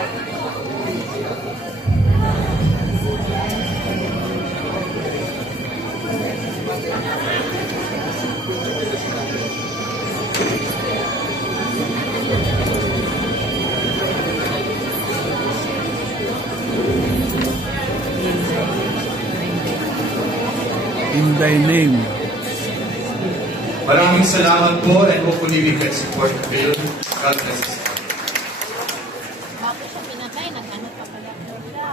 In thy name. Maraming salamat po, and hopefully we can support the bill. God bless us. Bago siya pinatay, nag-ano pa pala siya,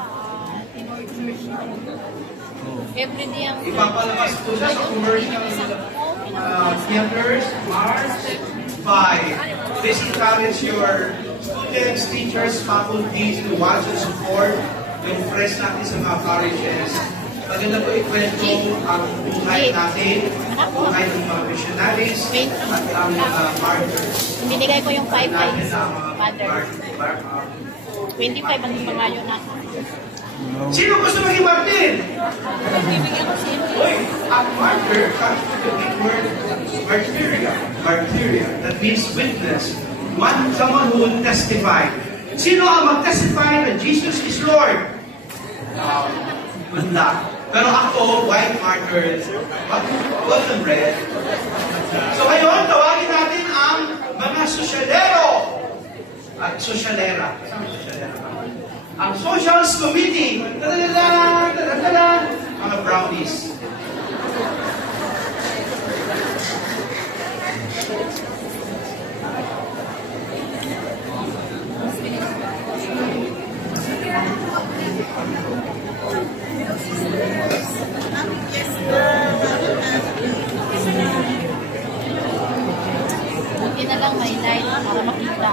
in-order siya. Everyday ang... Ipapalabas po siya sa commercial theaters, March 5. Please encourage your students, teachers, faculties to watch and support yung press natin sa mga parishes. Maganda po ikwento ang buhay natin, buhay ng mga missionaries, at ang mga martyrs. Binigay ko yung 5 lines, Father. 25 ang pangayon natin. Sino gusto maging martyr? Bibigyan ko siya. Uy, ang martyr comes from the big word martyria. Martyria, that means witness. Someone who will testify. Sino ang mag-testify na Jesus is Lord? Good luck. Pero ako, white martyr, wasn't red. So ngayon, tawagin natin ang mga sosyalero at sosyalera. Kasama sosyalera? Ang Socials Committee. Mga brownies. Buti na lang may light para makita.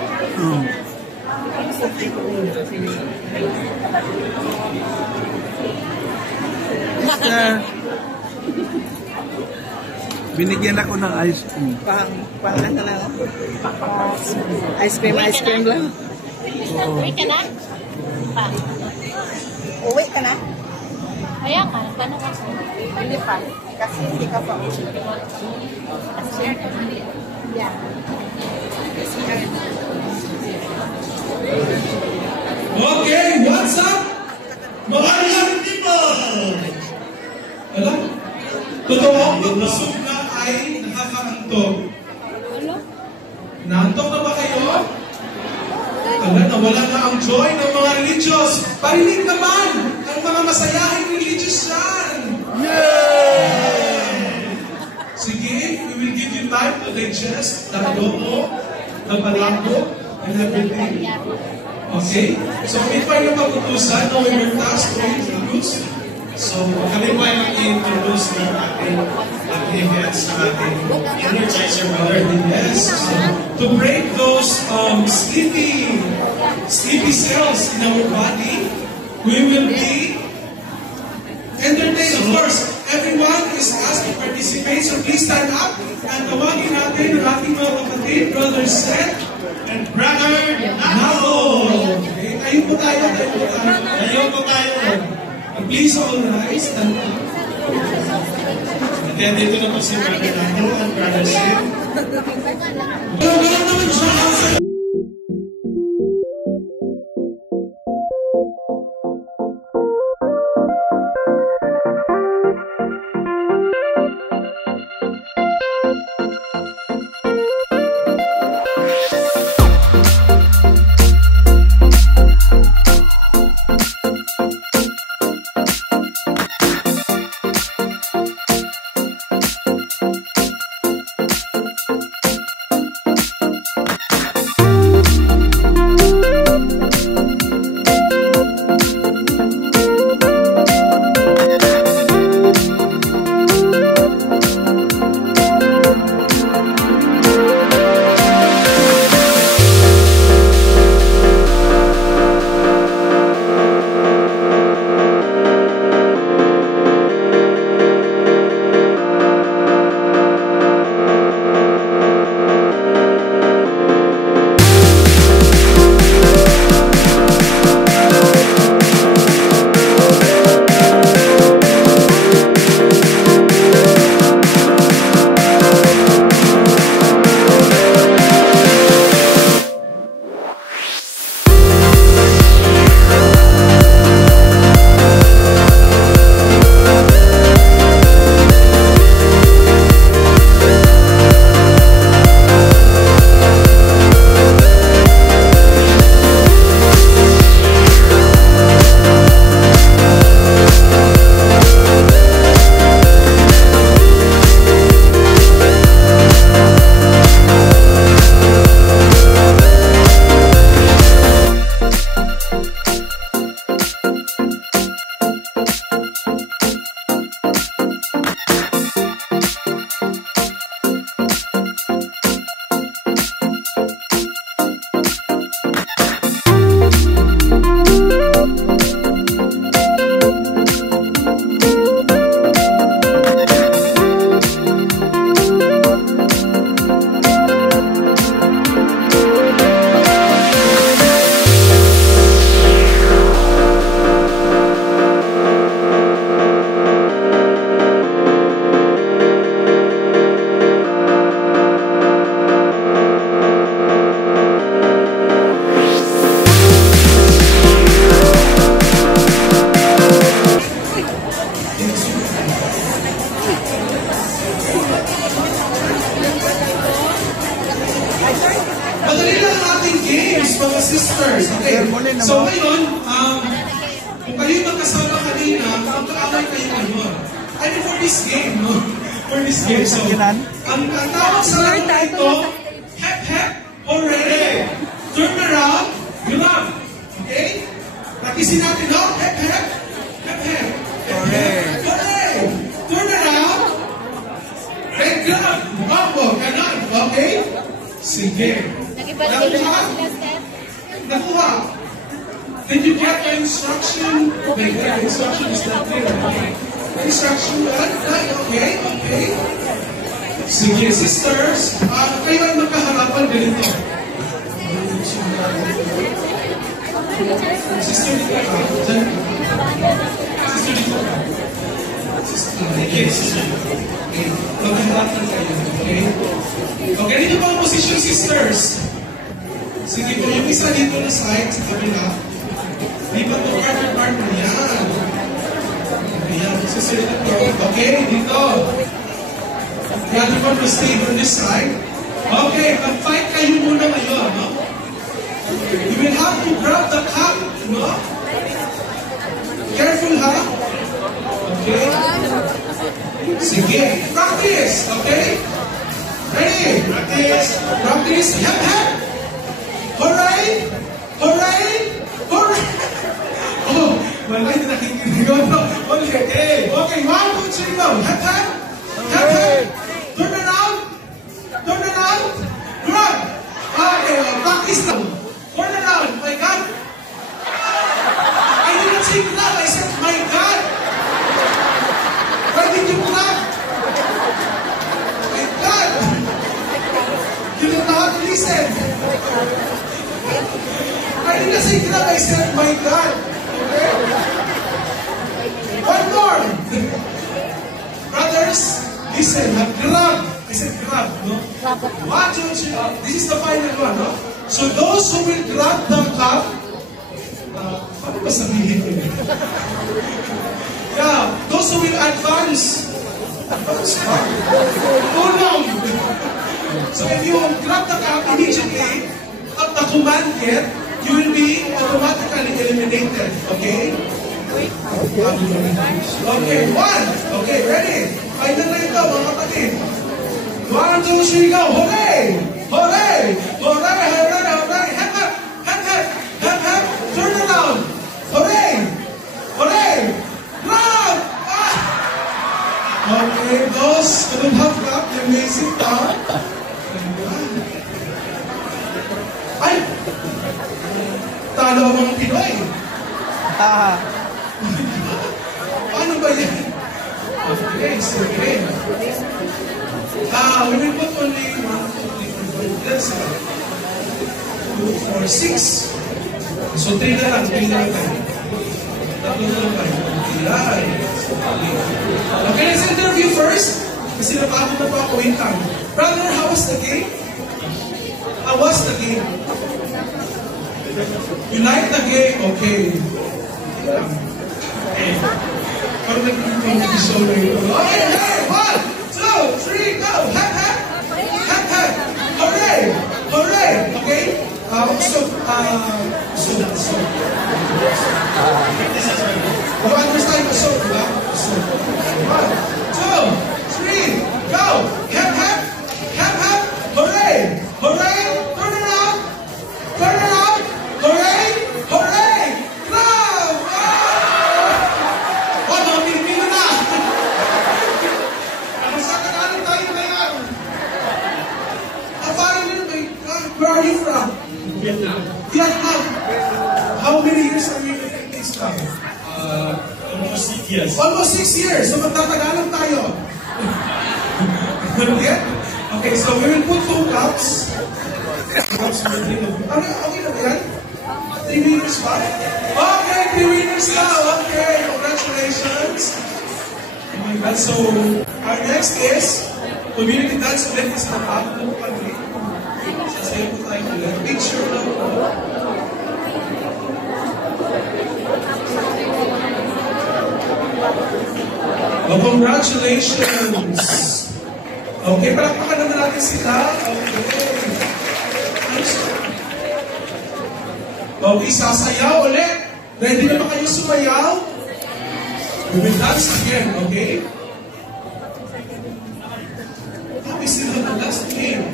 Binigyan ako ng ice cream. Parang lang. Ice cream lang. Uwi ka na? Pa. Uwi ka na? Kaya ka, paano ka? Hindi pa. Kasi hindi ka pa uwi. Yeah. Okay, what's up? Mga young people! Alam? Totoo, ang busog na ay nakakaantok. Naantok na ba kayo? Nawala na ang joy ng mga religious. Parinig naman ang mga masayahing religious yan. Yay! Sige, we will give you time to digest the adobo, the palanggo, and everything. Okay? So, if I yung pagutusan, we were tasked to introduce. So, kami po ay mag-introduce ng ating events, ng ating Energizer Brother. Yes. So, to break those sleepy cells in our body, we will be entertained. Of course, everyone is asked to participate. So, please stand up and tawagin natin ang ating mga kapatid, Brother Seth and Brother Nao. Okay, tayo po tayo. Tayo po tayo. Please all rise. And then dito na po si Brother Nao and Brother Seth. Wala naman siya. So ngayon, kung kayo magkasama kanina, magkaaway kayo ngayon. I mean, for this game, no? For this game. So, ang tawag sa laro na ito, hep hep, hooray! Turn around, grab. Okay? Practicein natin, no? Hep hep, hep hep. Hooray! Hooray! Turn around, and grab. Opo, ganon. Okay? Sige. Nakuha? Nakuha? Did you get the instruction? The instruction is not there. Okay. Instruction done? Okay, okay. Sige, sisters. Kayo ay magkaharapan ganito. Sister dito ka. Sister dito ka. Okay, sister. Okay. Magkaharapan kayo. Okay? Okay, dito pa ang position, sisters. Sige po, yung isa dito na side sa kabila. Lipat mo partner. Yan. Ayan, susunod ito. Okay, dito. The other one will stay on this side. Okay, mag-fight kayo muna ngayon, no? You will have to grab the cup, no? Careful, ha? Okay. Sige, practice, okay? Ready? Practice. Practice. Hep, hep. Hooray! Hooray! Hooray! Oh, wala hindi nakikinig ako. Okay, okay, 1, 2, 3, go. Hep, hep. Hep, hep. Turn around. Turn around. Grab. Okay, practice now. Turn around. My God. I didn't say grab. I said, my God. Why did you grab? My God. You don't know how to listen. I didn't say grab. I said, my God. Okay? One more. Brothers, listen. Grab. I said grab. No? 1, 2, 3. This is the final one. No? So those who will grab the cup, paano ba sabihin ko yun? Yeah, those who will advance. Advance ka? Tulong. So if you grab the cup immediately, at the command get, you will be automatically eliminated. Okay? Okay, 1. Okay, ready? Final na ito, mga kapatid. 1, 2, 3, go! Hooray! Hooray! Hooray! Hooray! Hooray! Hep, hep! Hep, hep! Hep, hep! Turn around! Hooray! Hooray! Grab! Ah! Okay, those who don't have grab, you may sit down. Ay! Talo ang mga Pinoy. Paano ba yan? Okay, sige. We will put only 1, 2, 3, 4, 5, 2, 4, 6. So 3 na lang, 3 na lang tayo. Tatlo na lang tayo. Yan. Okay, let's interview first. Kasi napagod na po ako. Wait lang. Brother, how was the game? How was the game? You like the game? Okay. Parang nag-competition na yun. Okay, hey! 1, 2, 3, go! Hep, hep! Hep, hep! Hooray! Hooray! Okay? You understand the song, diba? 1, 2, 3, go! Hep, hep! Hep, hep! Hooray! Hooray! Turn around! Turn around! Hooray! Hooray! Grab! Oh, mga Pilipino na! Sa Tagalog tayo na yan! Where are you from? Vietnam. Vietnam? How many years are you in this town? Almost 6 years. Almost 6 years. So magtatagalog tayo. Okay? Okay, so we will put 2 cups. Okay na ba yan? 3 winners pa? Okay, 3 winners na. Okay, congratulations. Oh my God, so our next is community dance ulit is na bago ng pag-rin. Sasayo po tayo ulit. Picture lang po. Oh, congratulations! Okay, palakpakan naman natin sila. Okay. Okay, sasayaw ulit. Ready na ba kayo sumayaw? We will dance again, okay? Oh, we still have the last game.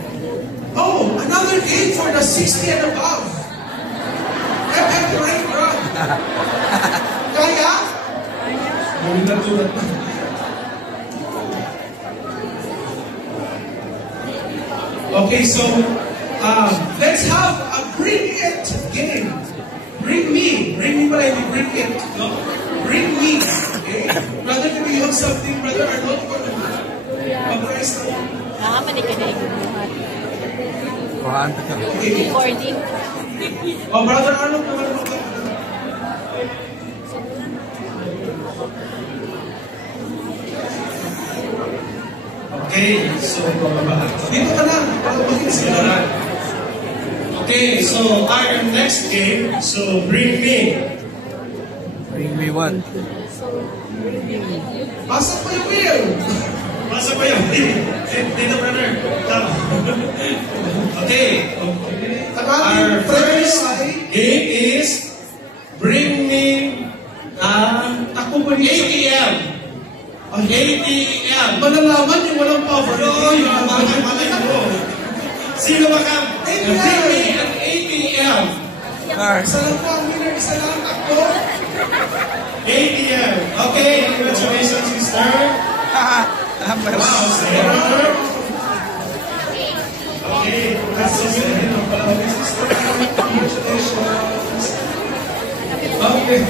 Oh, another game for the 60 and above. FF Rank Run. Kaya? Gawin na tulad na. Okay, so let's have a bring it game. Bring me pala yung bring it, no? Bring me, okay? Brother, can you have something, Brother Arnold? Pag-press na. Nakapalik ka na yung Okay. recording. Oh, Brother Arnold, naman mo ka. Okay, so dito ka lang, para makikisigaran. Okay, so our next game, so bring me. Bring me one. Pasok pa yung wheel! Pasok pa yung dito, brother. Tama. Okay, our first game is bring me Takbo pa niya. ATM. ATM. Malalaman yung walang power. Yung malay mo. Sino ba ka? Bring me an ATM. Cars. Isa lang po ang winner, isa lang takbo. ATM. Okay, congratulations, sister. Wow, brother. Okay, that's so good. Congratulations. Okay.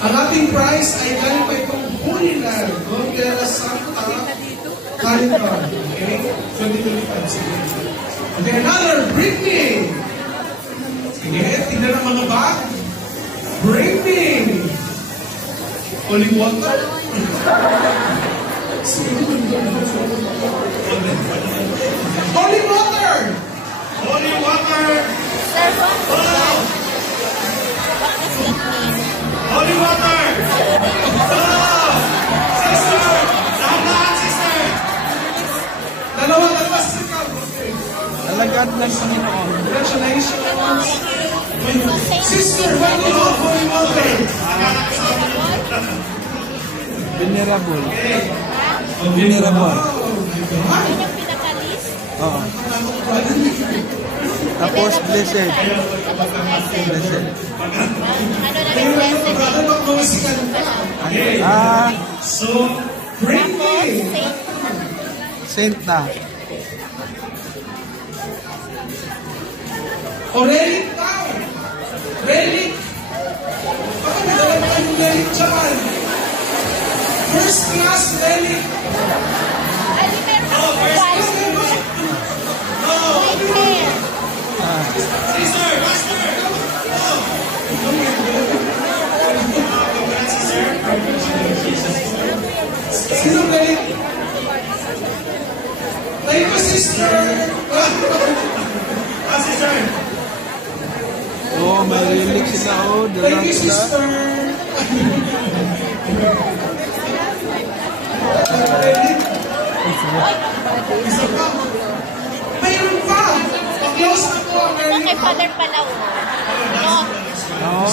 Ang ating prize ay galing pa itong Holy Land, Gontera Santa Calendar. Okay? 2025. Okay, another Britney. Sige, tingnan ang mga bag. Britney. Holy water. Holy water. Holy water. Sir, what? Wow. What does that mean? Holy water. Wow. Sister. Lahat, sister. Dalawa si Carl. Okay. Alagad ng Panginoon. Congratulations. Sister, what do you have holy water? Venerable. Oh, Venerable. my Yun yung pinaka-list? Oo. Tapos blessed. Blessed. Ano na yung blessed? Brother, magmamasikan ka. So, Bring me. Saint na. O relic daw. Relic. Baka madala na yung relic dyan. First class relic. Ay, meron ako white hair. sister, master. Sino relic? Thank you, sister. Sister. Oo, may relic sila. Oh, Thank dalang you, sila. sister. Relic. Isa pa. Mayroon pa. Pa-close na po ang relic. Kay Father Palaw. No? Oo.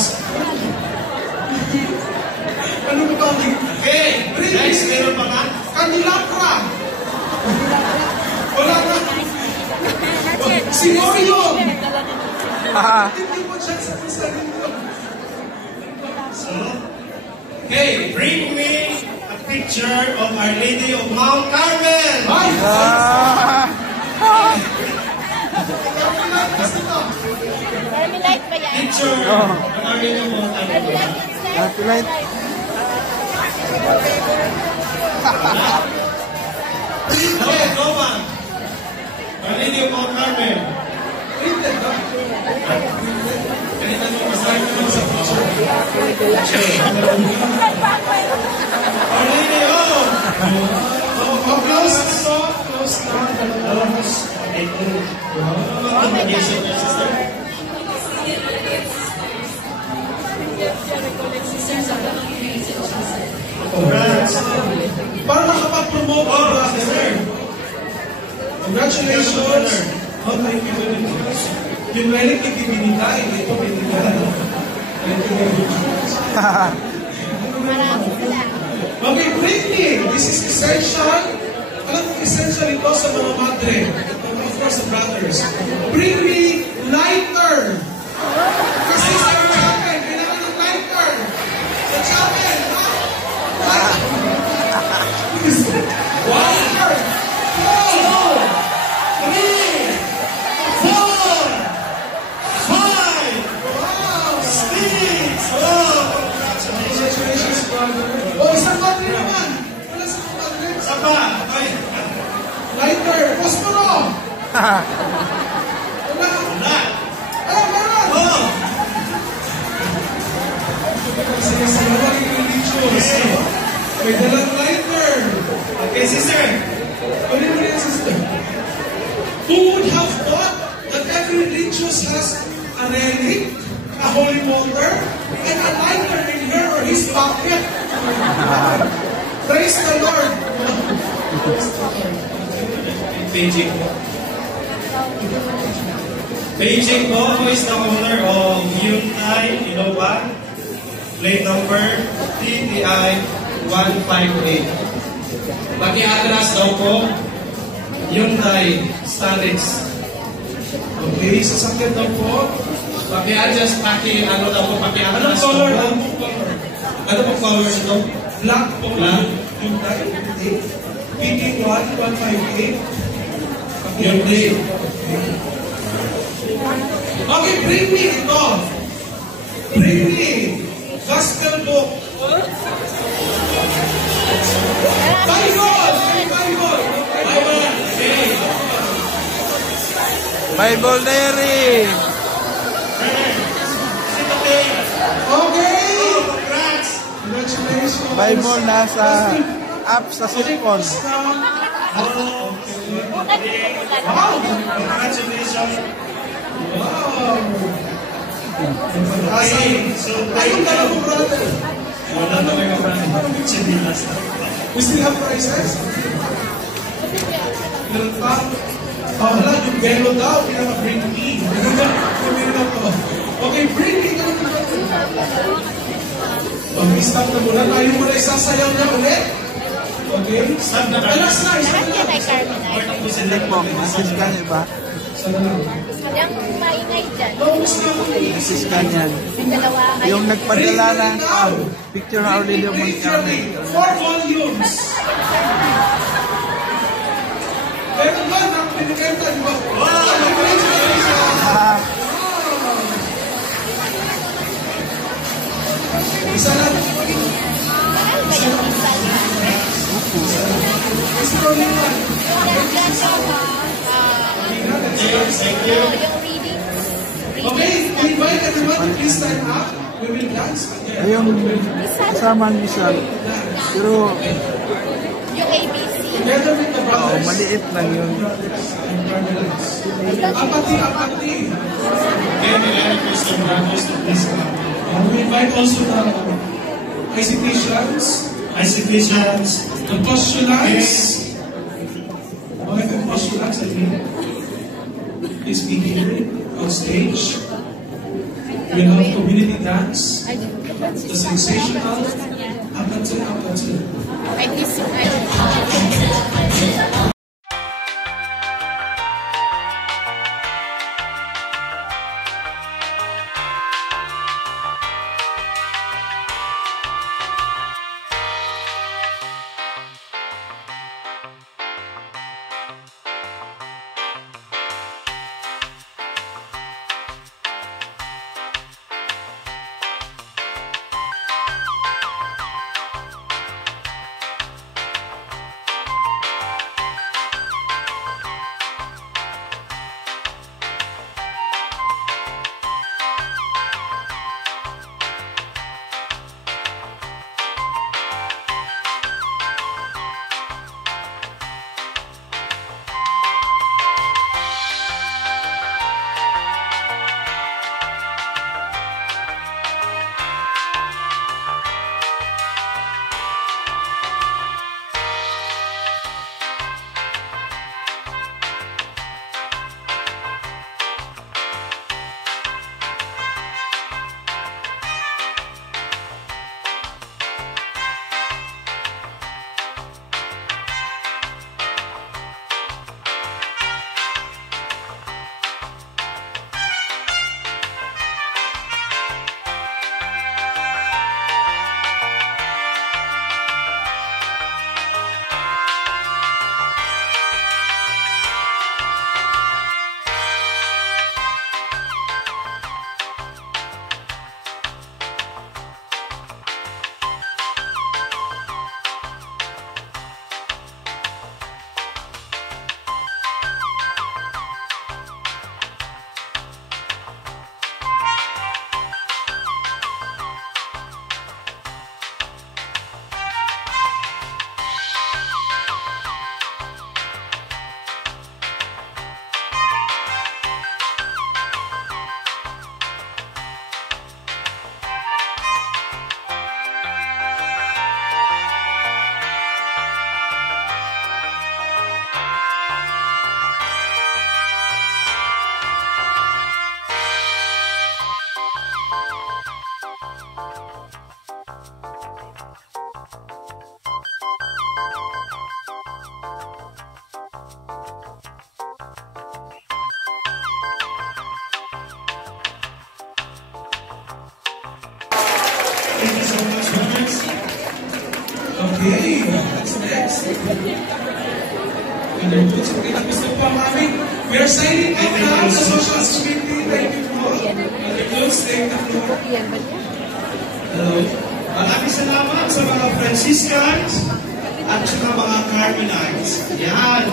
Ano ba ba? Okay, next, meron pa ka? Kanilakra. Wala na. Sino yun? Hindi mo dyan sa pisarin ko. So, okay, bring me a picture of Our Lady of Mount Carmel. Ay! Carmelite ba yan? Picture of Our Lady of Mount Carmel. Carmelite yun, sir. Carmelite. Okay, Roma. Our Lady of Mount Carmel. Ganito mo, masahin mo lang sa picture. Our Lady of... Close na to. Close na. Congratulations, my sister. Congrats. Para nakapag-promote ang brother. Congratulations. Oh, thank you very much. Yung relic hindi binigay, ito binigay. Marami sila. Okay, Britney, this is essential. Alam mo, essential ito sa mga madre. Of course, the brothers. Bring me lighter. Kasi sa chapel, kailangan ng lighter. Sa chapel, ha? Lighter. 4, 3, 5, 6. Oh, isang battery naman. Wala sa battery. Isa pa. Okay. Lighter. Posporo. Wala. Wala. Meron. Oh. Sige, sa mga religious. May dalang lighter. Okay, sister. Ano mo yan, sister? Who would have thought that every religious has a relic, a holy water, and a lighter in her or his pocket? Praise the Lord! Beijing po. Beijing po, who is the owner of Hyundai Innova, plate number TTI 158. Paki-atras daw po, Hyundai Starex. Okay, sasakyan daw po. Paki-adjust, ano daw po, Anong paki-atras color? daw po. Anong color? Ano po color ito? Black po. Black. Yung type. PT1, 158. Hyundai. Okay, bring me ito. Bring me. Gospel book. Bible! Bible! Bible. Okay. Bible Diary. Sit okay. Okay! Congrats. Congratulations! Bible nasa app sa cellphone. Wow. Congratulations. Wow! Okay, so Anong dala mo, brother? wala na kayo maraming chinilas. We still have prices? Meron pa? Oh, wala, yung gelo daw, pinaka-bring me. Meron po. Okay, bring me. Okay, stop na muna. Tayo muna isasayaw niya ulit. Okay? Stop na tayo. Alas na, isa Lahat na. yan ay Carmenite. Hindi po, assist ka niya ba? Isa na lang. Yung maingay dyan. Naubos na ako. Assist ka niyan. Yung dalawa kayo. Yung nagpadala ng picture na Our Lady of Mount Carmel. 4 volumes. Meron ba? Nakapinigenta, di ba? Wow! Ah, Isa lang. Marami ba yung minsan? Isa lang naman. Thank you. Yung reading. Okay, we invite everyone to please stand up. We will dance again. ayun, kasama ni Sal. Pero, Yung ABC. Together with the brothers. maliit lang yun. Apathy, apathy. Okay, may Christian brothers to please come. And we invite also the ICTians, ICPians. the postulants. Mga the postulants, I mean, is be here on stage. We have community dance, the sensational, up until. Ay, this. Okay, what's next? Other goods, okay, tapos na po ang aming. We are signing off na sa social security. Thank you po. Other goods, take the floor. Hello. Maraming salamat sa mga Franciscans at sa mga Carmelites. Yan.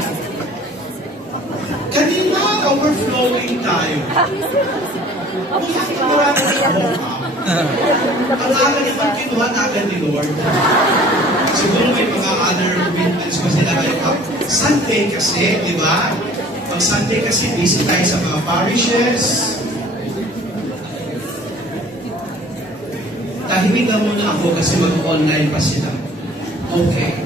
Kanina, overflowing tayo. Bakit marami sa buka? Ang aga naman kinuha na agad ni Lord. Siguro may mga other commitments pa sila ngayon. Sunday kasi, di ba? Pag Sunday kasi, busy tayo sa mga parishes. Tahimik na muna ako kasi mag-online pa sila. Okay.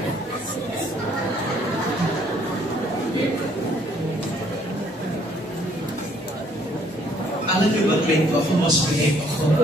Alam niyo ba, grade ko ako, mas behave ako.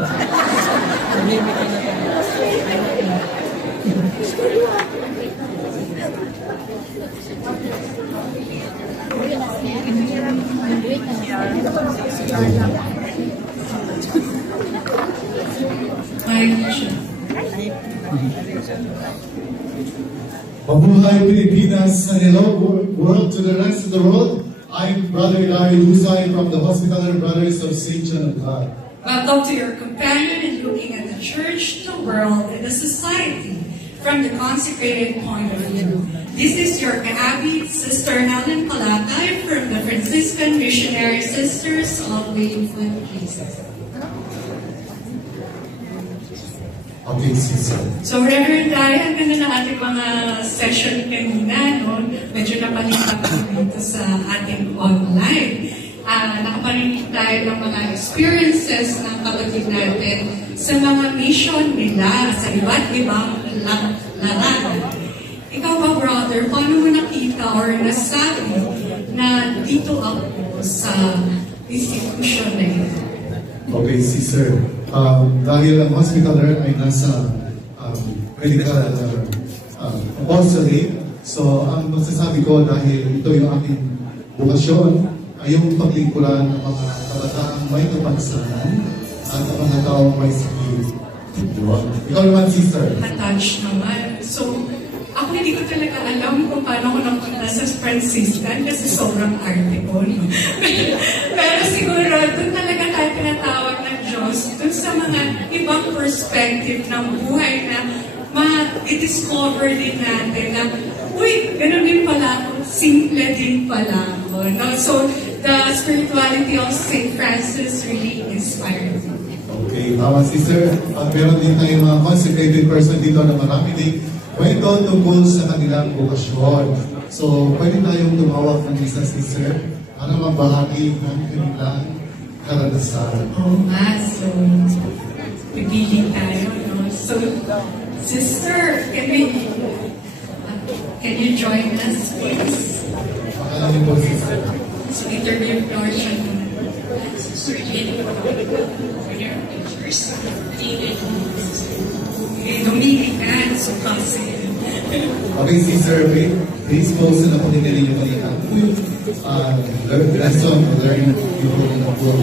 Mabuhay Pilipinas and hello world to the rest of the world. I'm Brother Larry Husay from the Hospitaller Brothers of St. John of God. Welcome to your companion in looking at the church, the world, and the society from the consecrated point of view. This is your Abby, Sister Helen Palakay from the Franciscan Missionary Sisters of Waveland, Jesus. Okay, Sister. So, Reverend Dai, ang ganda ng ating mga session kanina, no? Medyo napalitan kami dito sa ating online. Nakapaninig tayo ng mga experiences ng kapatid natin sa mga mission nila sa iba't ibang larangan. Ikaw ba, brother, paano mo nakita or nasabi na dito ako sa institution na ito? Okay, Sister. Dahil ang hospitaler ay nasa medical apostolate, so ang masasabi ko dahil ito yung aking bukasyon ay yung paglingkuran ng mga kabataang may kapansanan at ang mga taong may sakit. Ikaw naman, Sister. Attached naman. So, ako hindi ko talaga alam kung paano ko napunta sa Franciscan kasi sobrang arte ko. No? Pero siguro, doon talaga tayo tinatawag ng Diyos doon sa mga ibang perspective ng buhay na ma-discover din natin na, uy, ganun din pala ako, simple din pala ako. No? So, the spirituality of St. Francis really inspired me. Okay, tama, Sister. At meron din tayong mga consecrated person dito na marami din kwento tungkol sa kanilang bukasyon. So, pwede tayong tumawag ng isa, Sister, para magbahagi ng kanilang karanasan. Oo nga, so, pipili tayo, no? So, Sister, can you join us, please? Pakalamin po, Sister. So, interview portion. Sister Jane, for your pictures. Dominican, so kasi. Okay, Sister, please post na po nila yung kanina. Lesson or learning people in the world.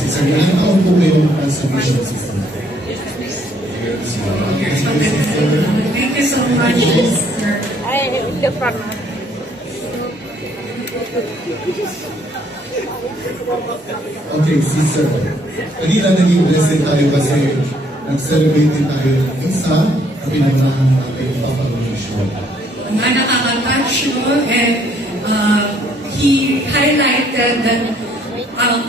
Sister, ilang taon po kayong sa mission, Sister? Thank you so much, Sister. Okay, Sister. Kanina naging blessed tayo kasi nag-celebrate din tayo ng isa na pinaglahan natin papag-mission. Nga nakaka-touch, no? And he highlighted that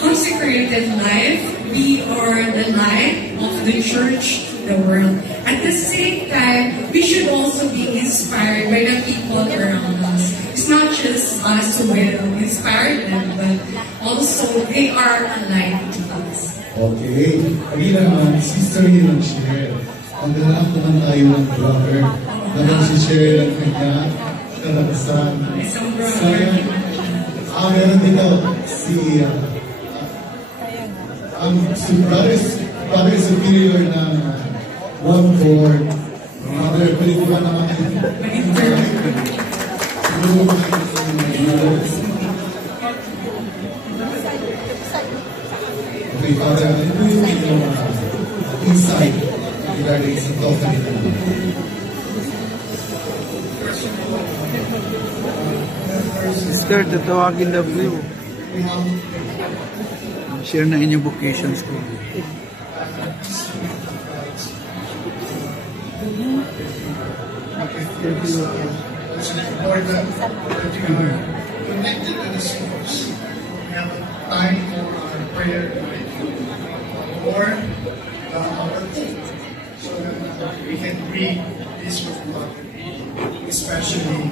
consecrated life, we are the light of the church to the world. At the same time, we should also be inspired by the people around us. It's not just us who will inspire them, but also they are a light to us. Okay. Kanina naman, sister yung nag-share. Ang ganap naman tayo ng brother na nag-share ng kanya karanasan. Isang brother. Meron dito si brother superior ng 1-4. Mother, pwede ko ba naman okay, Father, ano yung inyong insight regarding sa token ito? Sister, tatawagin na blue. Share na inyong vocations ko. It's important that you are connected to the source. We have time for our prayer or our faith, so that we can read this with God, especially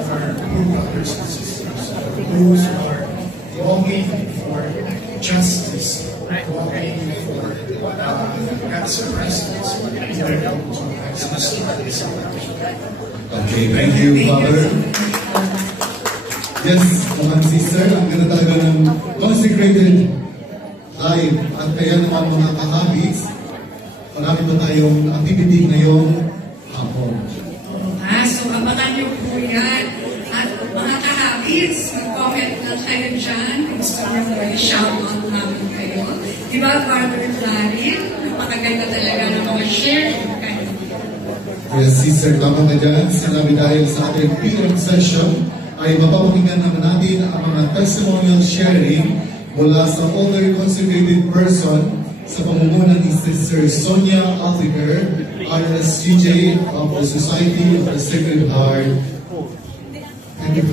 our brothers and sisters, those who are longing for justice, longing for God's presence in their lives. Okay, thank you, Father. Yes, mga sister, ang ganda talaga ng consecrated life. At kaya naman mga kahabits, marami pa tayong activity ngayong hapon. So abangan niyo po yan. At mga kahabits, mag-comment lang kayo dyan. Gusto nyo i-shoutout namin kayo. Diba, Brother Daryl? Napakaganda talaga ng mga sharing kayo. Yes, sister, tama ka dyan. Sinabi dahil sa ating PM session, ay mapapakinggan naman natin ang mga testimonial sharing mula sa older consecrated person sa pamumunan ni Sister Sonia Altiger, RSGJ of the Society of the Sacred Heart. Thank you.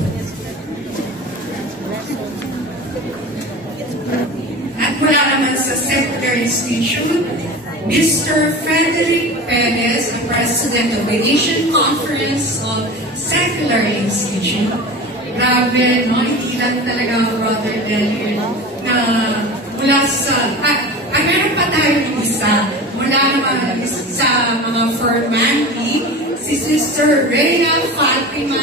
At mula naman sa Secretary Institute, Mr. Frederick Perez, ang President of the Asian Conference of Secular Institute. Grabe, no? Hindi lang talaga ang Brother Daniel na mula sa... meron pa tayong isa. Mula naman sa mga formante, si Sister Rhea Fatima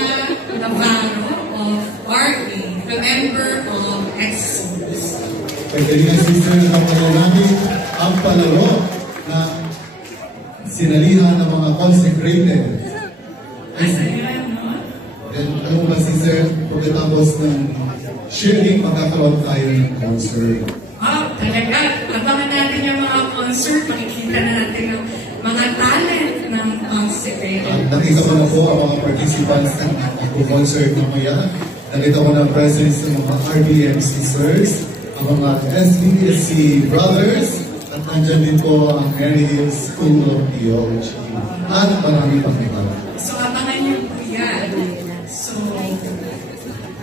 Navarro of RA, a member of EXOS. Pagkalihan, sister, ang mga namin ang palaro na sinalihan ng mga consecrated. Ayan, no? Then, alam mo ba, sister, pagkatapos ng sharing, magkakaroon tayo ng concert. Talaga. Abangan natin yung mga concert, makikita na natin yung mga talent ng consecrated. Nakita ko na po ang mga participants ng concert mamaya. Nakita ko na ang presence ng mga RBM sisters, ang mga SBSC brothers, at nandyan din po ang Mary Hill School of Theology. At marami pang iba. So, abangan niyo po yan. So,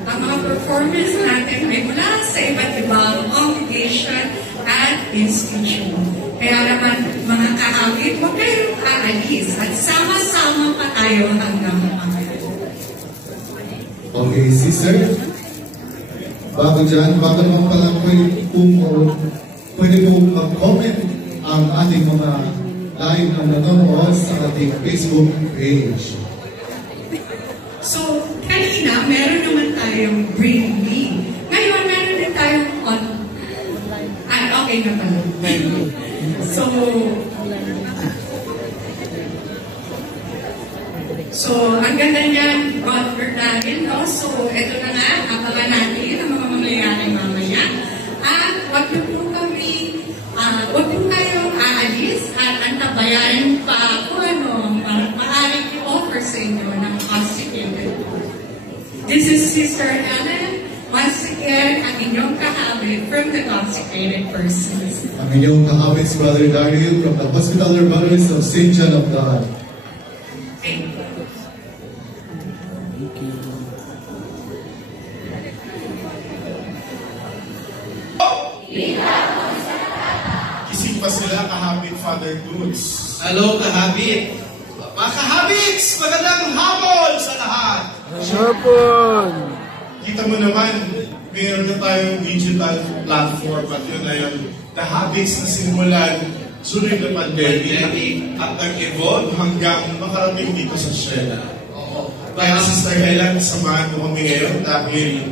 ang mga performance natin ay mula sa iba't ibang congregation at institution. Kaya naman, mga kaawit, huwag kayong aalis at sama-sama pa tayo hanggang mamaya. Okay, sister. Bago dyan, bago naman pala pwede po mag-comment ang ating mga live na nanonood sa ating Facebook page. So, kanina, meron naman tayong Bring Me. Ngayon, meron din tayong okay na pala. So, ang ganda niyan, Brother Daryl, no? So, eto na nga, abangan natin ang mga mangyayari mamaya. At wag po tayong aalis at antabayan pa kung ano, maaaring i-offer sa inyo ng consecrated. This is Sister Ellen, once again, ang inyong kahabit from the consecrated persons. Ang inyong kahabit si Brother Daryl from the Hospitaller Brothers of St. John of God. Thank you. Kising pa sila, kahabit Father Toots. Hello, kahabit. Mga kahabits, magandang hapon sa lahat. Hapon! Kita mo naman, mayroon na tayong digital platform at yun na yung The Habits na simulan during the pandemic at nag-evolve hanggang makarating dito sa Shela. Kaya Sister Helen, samahan mo kami ngayon dahil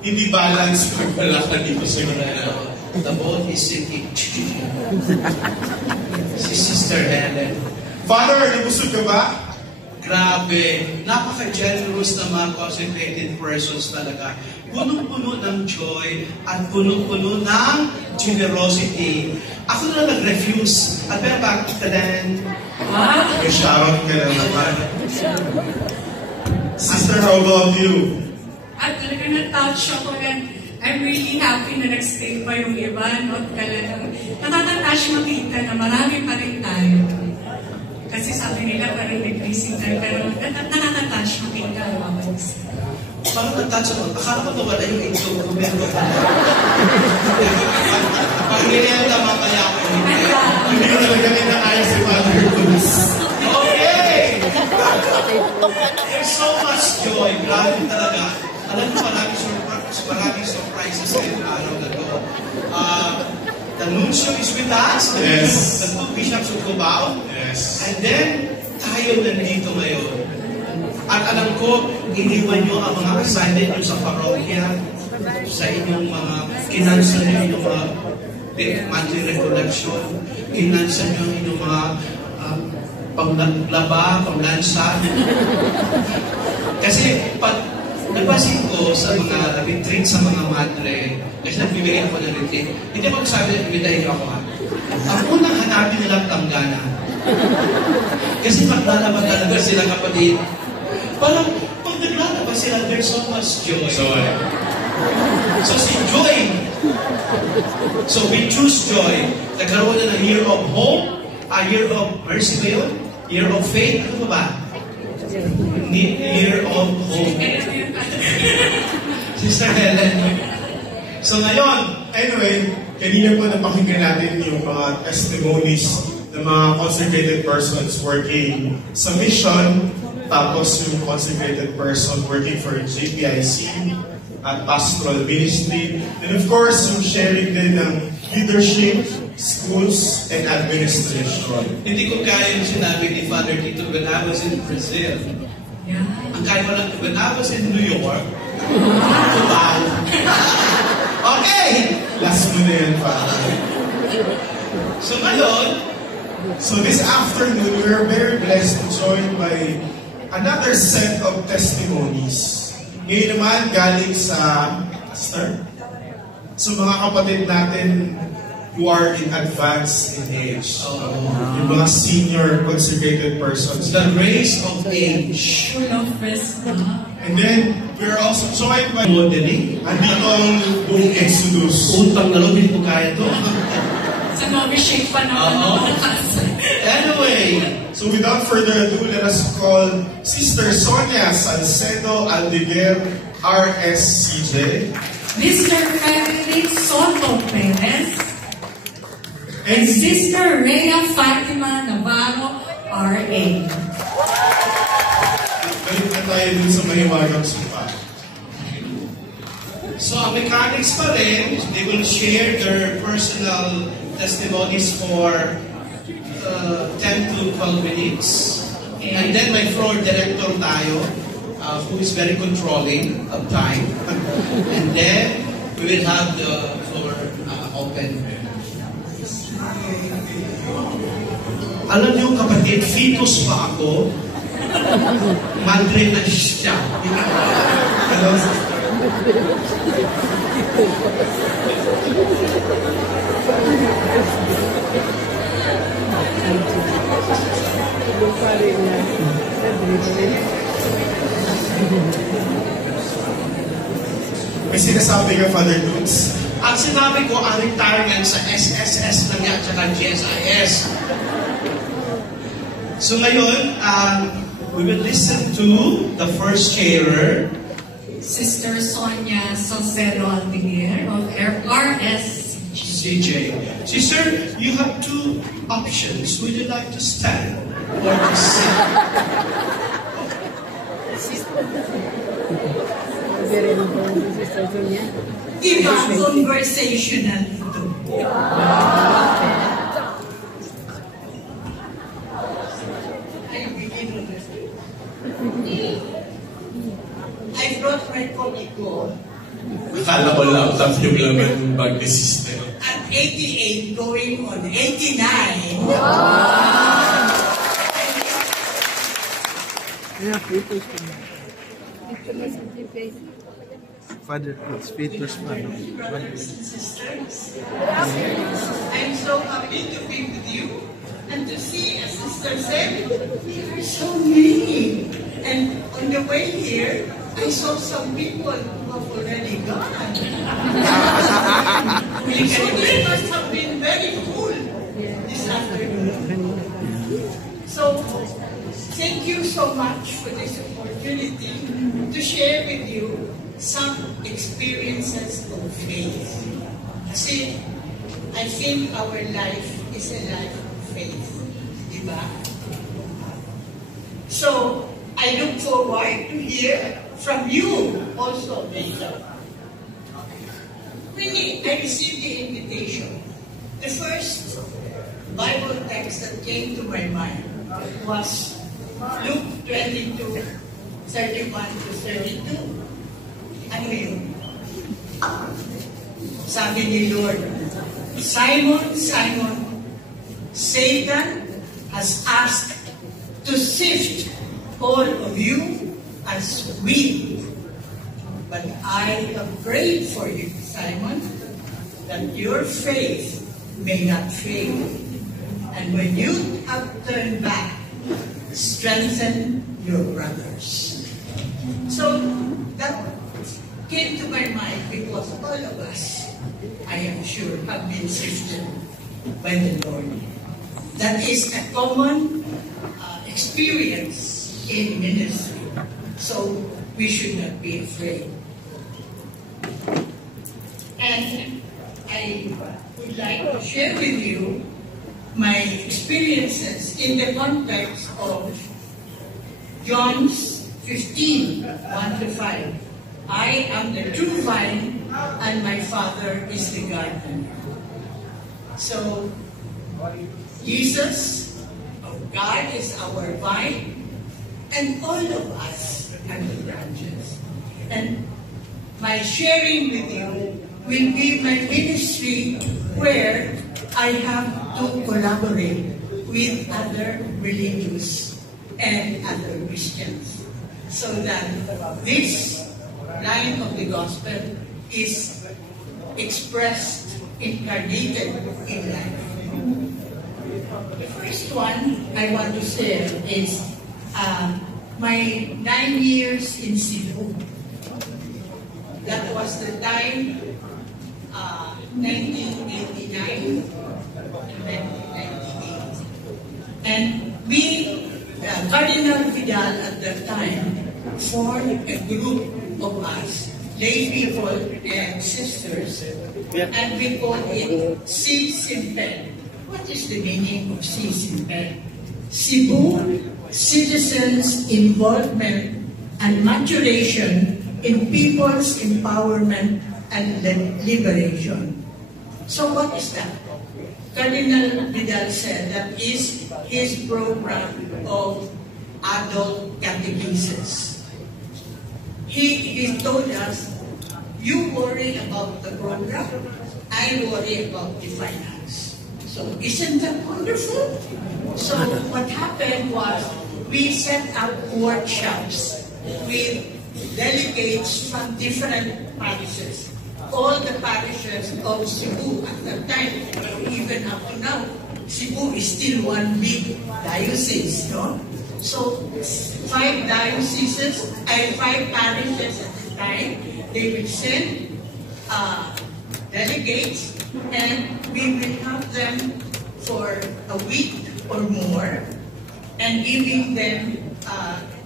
hindi balance pag wala ka dito sa Manila. The boat is sinking. Si Sister Helen. Father, nabusog ka ba? Grabe, napaka-generous na mga consecrated persons talaga. Punong-puno ng joy at punong-puno ng generosity. Ako na nag-refuse. At pero bakit ka din? May shoutout ka na naman. Sister, how about you? At talaga na-touch ako and I'm really happy na nag-stay pa yung iba, no? Talagang nakaka-touch makita na marami pa rin tayo. Kasi sabi nila parang decreasing tayo, pero nakaka-touch makita ang mga isa. Parang nag-touch ako. Akala ko wala yung intro ko. Pero pag nilenda mamaya ako. Hindi ko talaga ninakaya si Father Toots. Okay! There's so much joy. Grabe talaga. Alam mo, maraming surprises ngayong araw na to. The nuncio is with us. Yes. The two bishops of Cubao. Yes. And then, tayo nandito ngayon. At alam ko, iniwan nyo ang mga assignment nyo sa parokya, sa inyong mga, kinansan nyo inyong mga monthly recollection, kinansan nyo inyong mga panglaba, panglansa. Kasi, napasin ko sa mga retreat sa mga madre, kasi nagbibigay ako ng retreat, hindi mo sabi na ibitahin ako ha. Ang unang hanapin nilang tanggana. Kasi maglalaba talaga sila kapatid. Parang pag naglalaba sila, there's so much joy. So si joy. So we choose joy. Nagkaroon na ng year of hope, a year of mercy ba yun? Year of faith, ano ba? Year of hope. Sister Helen. So ngayon, anyway, kanina po napakinggan natin yung mga testimonies ng mga consecrated persons working sa mission, tapos yung consecrated person working for JPIC at pastoral ministry, and of course, yung sharing din ng leadership, schools, and administration. Hindi ko kaya yung sinabi ni Father Tito when I was in Brazil. Yeah. Ang kaya ko lang, when I was in New York, wow. Okay! Last mo na yan, Father. So ngayon, So this afternoon, we are very blessed to join by another set of testimonies. Ngayon naman, galing sa pastor. So mga kapatid natin who are in advance in age. Yung mga senior consecrated persons. the grace of age. Full of wisdom. And then, we are also joined by modeling. Andito ang buong Exodus. Utang na loob, hindi ko kaya to. Sa novitiate pa naman ako nakasa. Anyway, So without further ado, let us call Sister Sonia Salcedo Aldeguer, RSCJ. Mr. Frederick Soto Perez. And Sister Rhea Fatima Navarro, RA. Balik na tayo dun sa mahiwagang sumpa. so ang mechanics pa rin, they will share their personal testimonies for 10 to 12 minutes. And then my floor director tayo, who is very controlling of time. And then we will have the floor open. Alam niyo kapatid, fetus pa ako, madre na siya. Hello, May sinasabi ka, Father Toots? Ang sinabi ko, ang retirement sa SSS lang yan, tsaka GSIS. So ngayon, we will listen to the first sharer, Sister Sonia Salcedo Aldeguer of RSCJ. CJ. See, sir, you have two options. Would you like to stand or to sit? Iba conversational ito. I brought my comic book Akala ko laptop yung laman ng bag ni sister. at 88 going on 89. Yeah, photos pa na. Father puts fetus pa. Brothers and sisters, I'm so happy to be with you and to see, as Sister said, there are so many. And on the way here, I saw some people who have already gone. So they must have been very full this afternoon. So thank you so much for this opportunity to share with you some experiences of faith. Kasi I think our life is a life of faith. Diba? So I look forward to hear from you also later. When I received the invitation, the first Bible text that came to my mind was Luke 22, 31 to 32. Ano yun? Sabi ni Lord, Simon, Simon, Satan has asked to sift all of you as wheat. But I have prayed for you, Simon, that your faith may not fail. And when you have turned back, strengthen your brothers. So that came to my mind because all of us, I am sure, have been sifted by the Lord. That is a common experience in ministry. So we should not be afraid. And I would like to share with you my experiences in the context of John 15, 1 to 5. I am the true vine, and my Father is the gardener. So, Jesus, God is our vine, and all of us are the branches. And my sharing with you will be my ministry where I have to collaborate with other religious and other Christians so that this line of the gospel is expressed, incarnated in life. The first one I want to share is my 9 years in Cebu. That was the time, 1989 and 1998. And we, Cardinal Vidal at that time, formed a group of us, lay people and sisters, and we called it CCIMPED. What is the meaning of CCIMPED? Cebu Citizens Involvement and Maturation in People's Empowerment and Liberation. So what is that? Cardinal Vidal said that is his program of adult catechesis. He told us, you worry about the program, I worry about the finance. So isn't that wonderful? So what happened was we set up workshops with delegates from different parishes. All the parishes of Cebu at that time, even up to now, Cebu is still one big diocese, no? So 5 dioceses, 5 parishes at the time, they will send delegates, and we will have them for a week or more, and giving them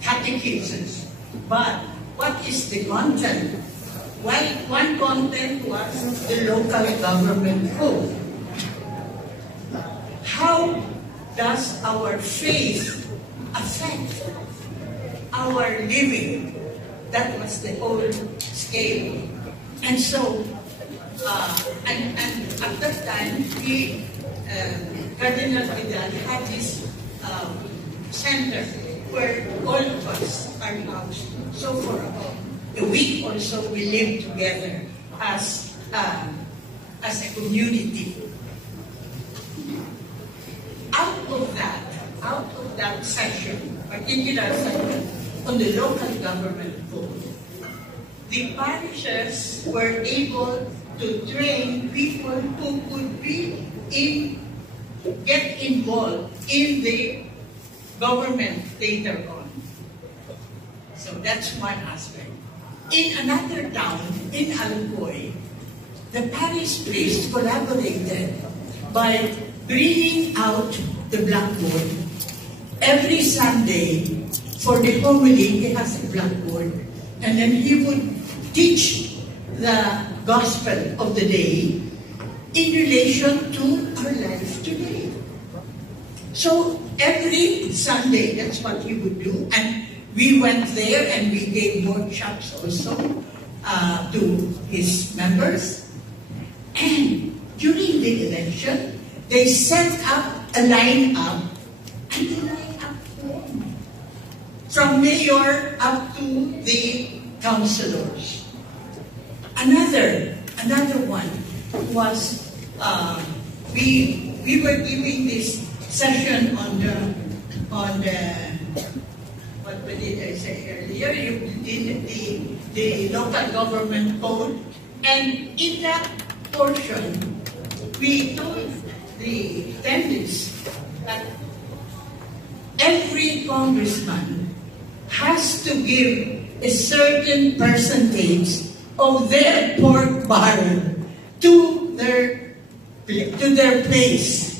catechesis. But what is the content? one content was the local government code. How does our faith affect our living? That was the whole scale. And so, and at that time, Cardinal Vidal had this center where all of us are housed. So for about a week or so, we lived together as a community. Out of that session, particular session on the local government code, the parishes were able to train people who could get involved in the government later on. So that's one aspect. In another town, in Alcoy, the parish priest collaborated by bringing out the blackboard. Every Sunday, for the homily, he has a blackboard. And then he would teach the gospel of the day in relation to our life today. So every Sunday, that's what he would do. And we went there and we gave workshops also to his members. And during the election, they set up a line-up, and the line-up formed from mayor up to the councilors. Another one was we were giving this session on the what did I say earlier? The local government code, and in that portion, we told the attendees that every congressman has to give a certain percentage of their pork barrel to their place.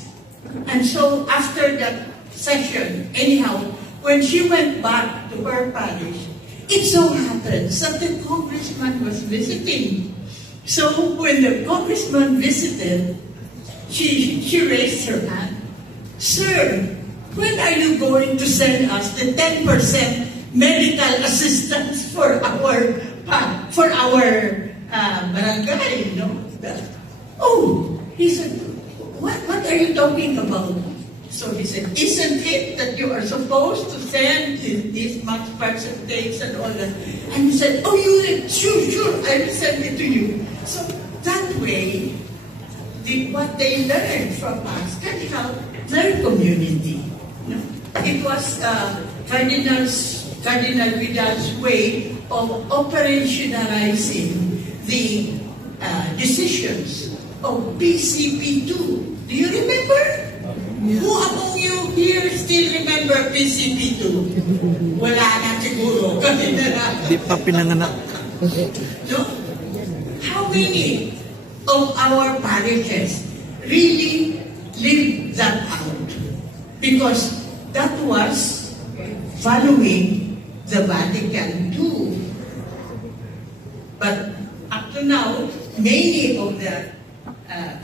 And so after that session, anyhow, when she went back to her parish, it so happens that the congressman was visiting. So when the congressman visited, she raised her hand. Sir, when are you going to send us the 10% medical assistance for our barangay? You know? Oh, he said, what are you talking about? So he said, isn't it that you are supposed to send this much percentage and all that? And he said, oh, sure, I will send it to you. So that way, what they learned from us can help their community. You know? It was Cardinal Vidal's way of operationalizing the decisions of PCP2. Do you remember? Who among you here still remember PCP2? Wala na siguro. Di pa pinanganak. No? How many of our parishes really lived that out? Because that was following the Vatican II. But up to now, many of the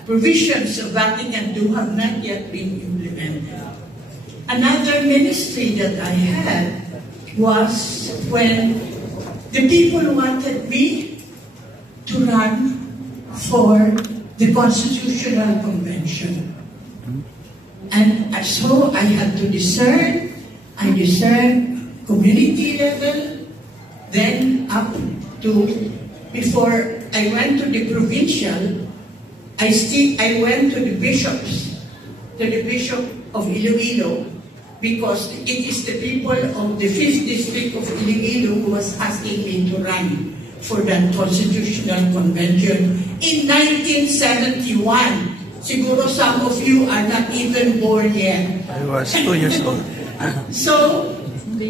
provisions of Vatican II have not yet been implemented. Another ministry that I had was when the people wanted me to run for the Constitutional Convention. And so I had to discern. I discerned community level, then up to, before I went to the provincial, I went to the bishops, to the Bishop of Iloilo, because it is the people of the 5th District of Iloilo who was asking me to run for that Constitutional Convention in 1971. Siguro some of you are not even born yet. I was 2 years old. So,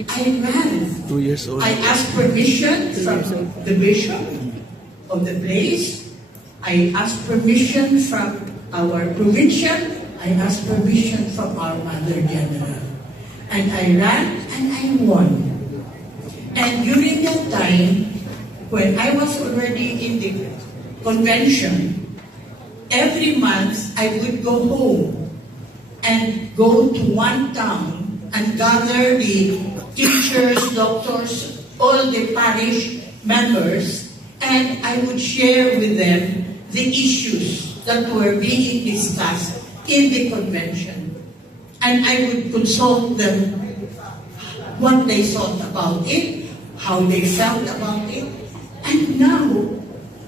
I ran. 2 years old. I asked permission from the bishop of the place. I asked permission from our provincial. I asked permission from our Mother General. And I ran and I won. And during that time, when I was already in the convention, every month I would go home and go to one town and gather the teachers, doctors, all the parish members, and I would share with them the issues that were being discussed in the convention. And I would consult them what they thought about it, how they felt about it. And now,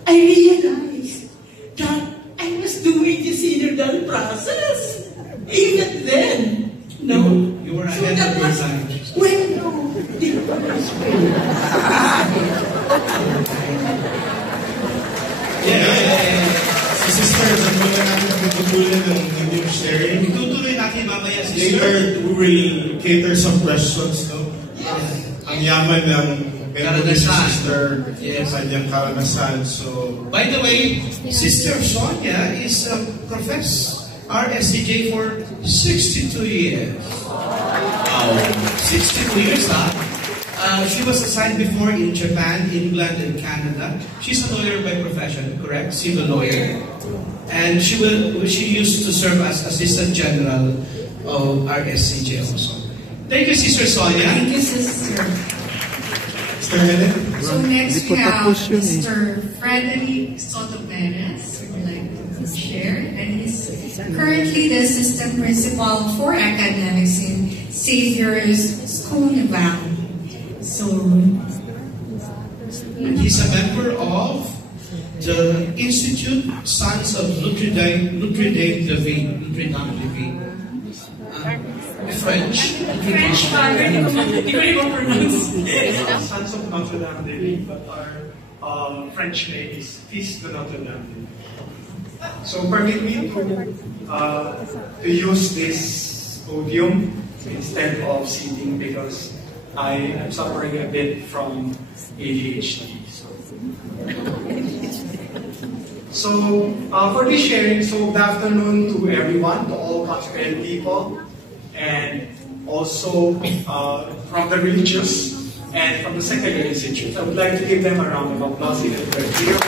I realize that I was doing the synodal process. Even then, no. You were ahead of your time. Well, no, the Holy Spirit. Si Sister, ang mga natin pagtutuloy ng inyong sharing. Itutuloy natin mamaya, sister. Later, we will cater some questions, no? Ang yaman ng Karanasan. Sister, Yes. kanyang karanasan. So, By the way, Sister Sonia is professed RSCJ for 62 years. Wow. 62 years, huh? She was assigned before in Japan, England, and Canada. She's a lawyer by profession, correct? Civil lawyer. And she used to serve as Assistant General of RSCJ also. Thank you, Sister Sonia. Thank you, Sister. Sister Helen? So next Hindi ko we have tapos yun eh. Mr. Frederick Soto Perez, who would like to share, and he's currently the Assistant Principal for Academics in Xavier's School Nivang. So, And he's a member of the Institute Sons of Notre Dame de Vie. French. French father, hindi ko rin pronounce. Sons of Notre Dame de Vie, but our French name is Fils de Notre Dame de Vie. So permit me to use this podium instead of seating because I am suffering a bit from ADHD. So for this sharing, so good afternoon to everyone, to all consecrated people, and also from the religious and from the secular institutes. I would like to give them a round of applause if they're here.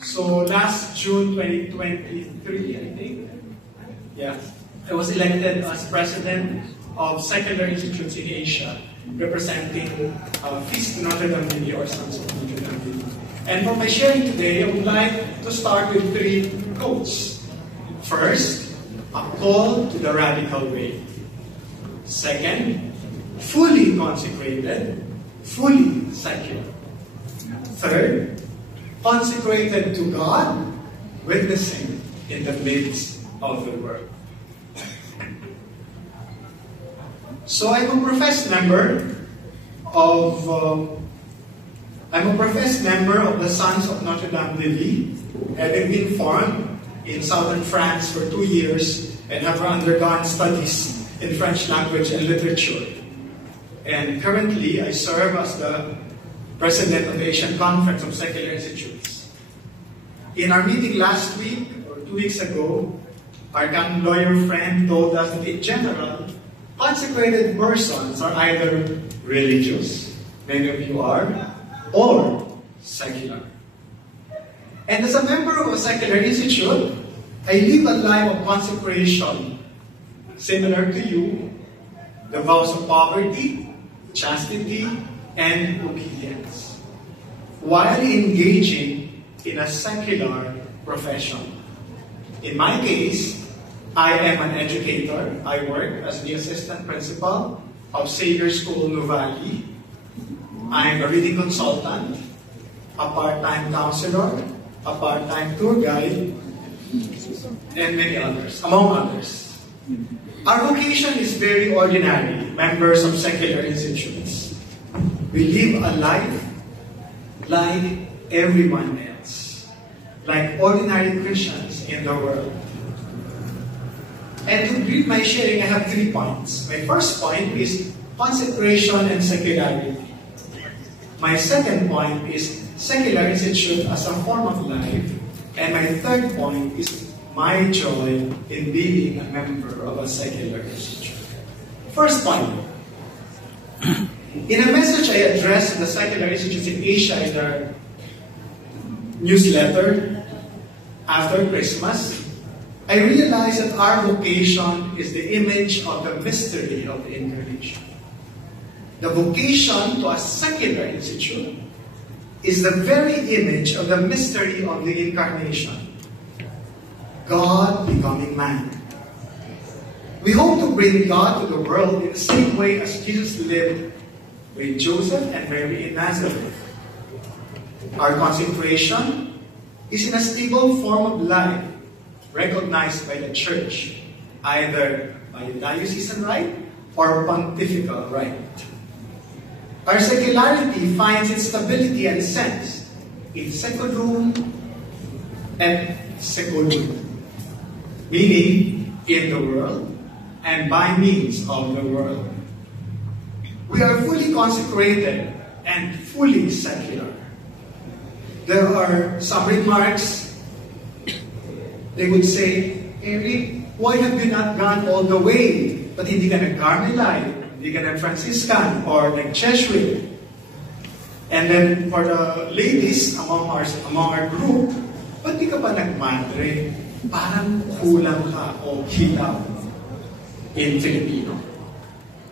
So last June 2023, I think, I was elected as president of secular institutes in Asia, representing Fils de Notre Dame de Vie, or Sons of Notre Dame de Vie. And for my sharing today, I would like to start with 3 quotes. First, a call to the radical way. Second, fully consecrated, fully secular. Third, consecrated to God, witnessing in the midst of the world. So I'm a professed member of the Sons of Notre Dame de Vie, having been formed in southern France for 2 years and have undergone studies in French language and literature. And currently, I serve as the president of the Asian Conference of Secular Institutes. In our meeting last week, or 2 weeks ago, our young lawyer friend told us that in general, consecrated persons are either religious, many of you are, or secular. And as a member of a secular institute, I live a life of consecration, similar to you, the vows of poverty, chastity, and obedience, while engaging in a secular profession. In my case, I am an educator. I work as the assistant principal of Xavier School Nuvali. I am a reading consultant, a part-time counselor, a part-time tour guide, and many others, among others. Our vocation is very ordinary, members of secular institutes. We live a life like everyone else, like ordinary Christians in the world. And to brief my sharing, I have 3 points. My first point is consecration and secularity. My second point is secular institute as a form of life. And my third point is my joy in being a member of a secular institute. First point, In a message I addressed to the secular institutes in Asia in their newsletter after Christmas, I realized that our vocation is the image of the mystery of the incarnation. The vocation to a secular institute is the very image of the mystery of the incarnation. God becoming man. We hope to bring God to the world in the same way as Jesus lived with Joseph and Mary in Nazareth. Our consecration is in a stable form of life recognized by the Church, either by diocesan right or pontifical right. Our secularity finds its stability and sense in seculum and seculum, meaning in the world and by means of the world. We are fully consecrated and fully secular. There are some remarks. They would say, Eric, why have you not gone all the way? But hindi ka nag-Carmelite, hindi ka nag-Franciscan, or nag-Jesuit. And then for the ladies among our group, ba't di ka pa nag-Madre? Parang kulang ka o hilaw in Filipino.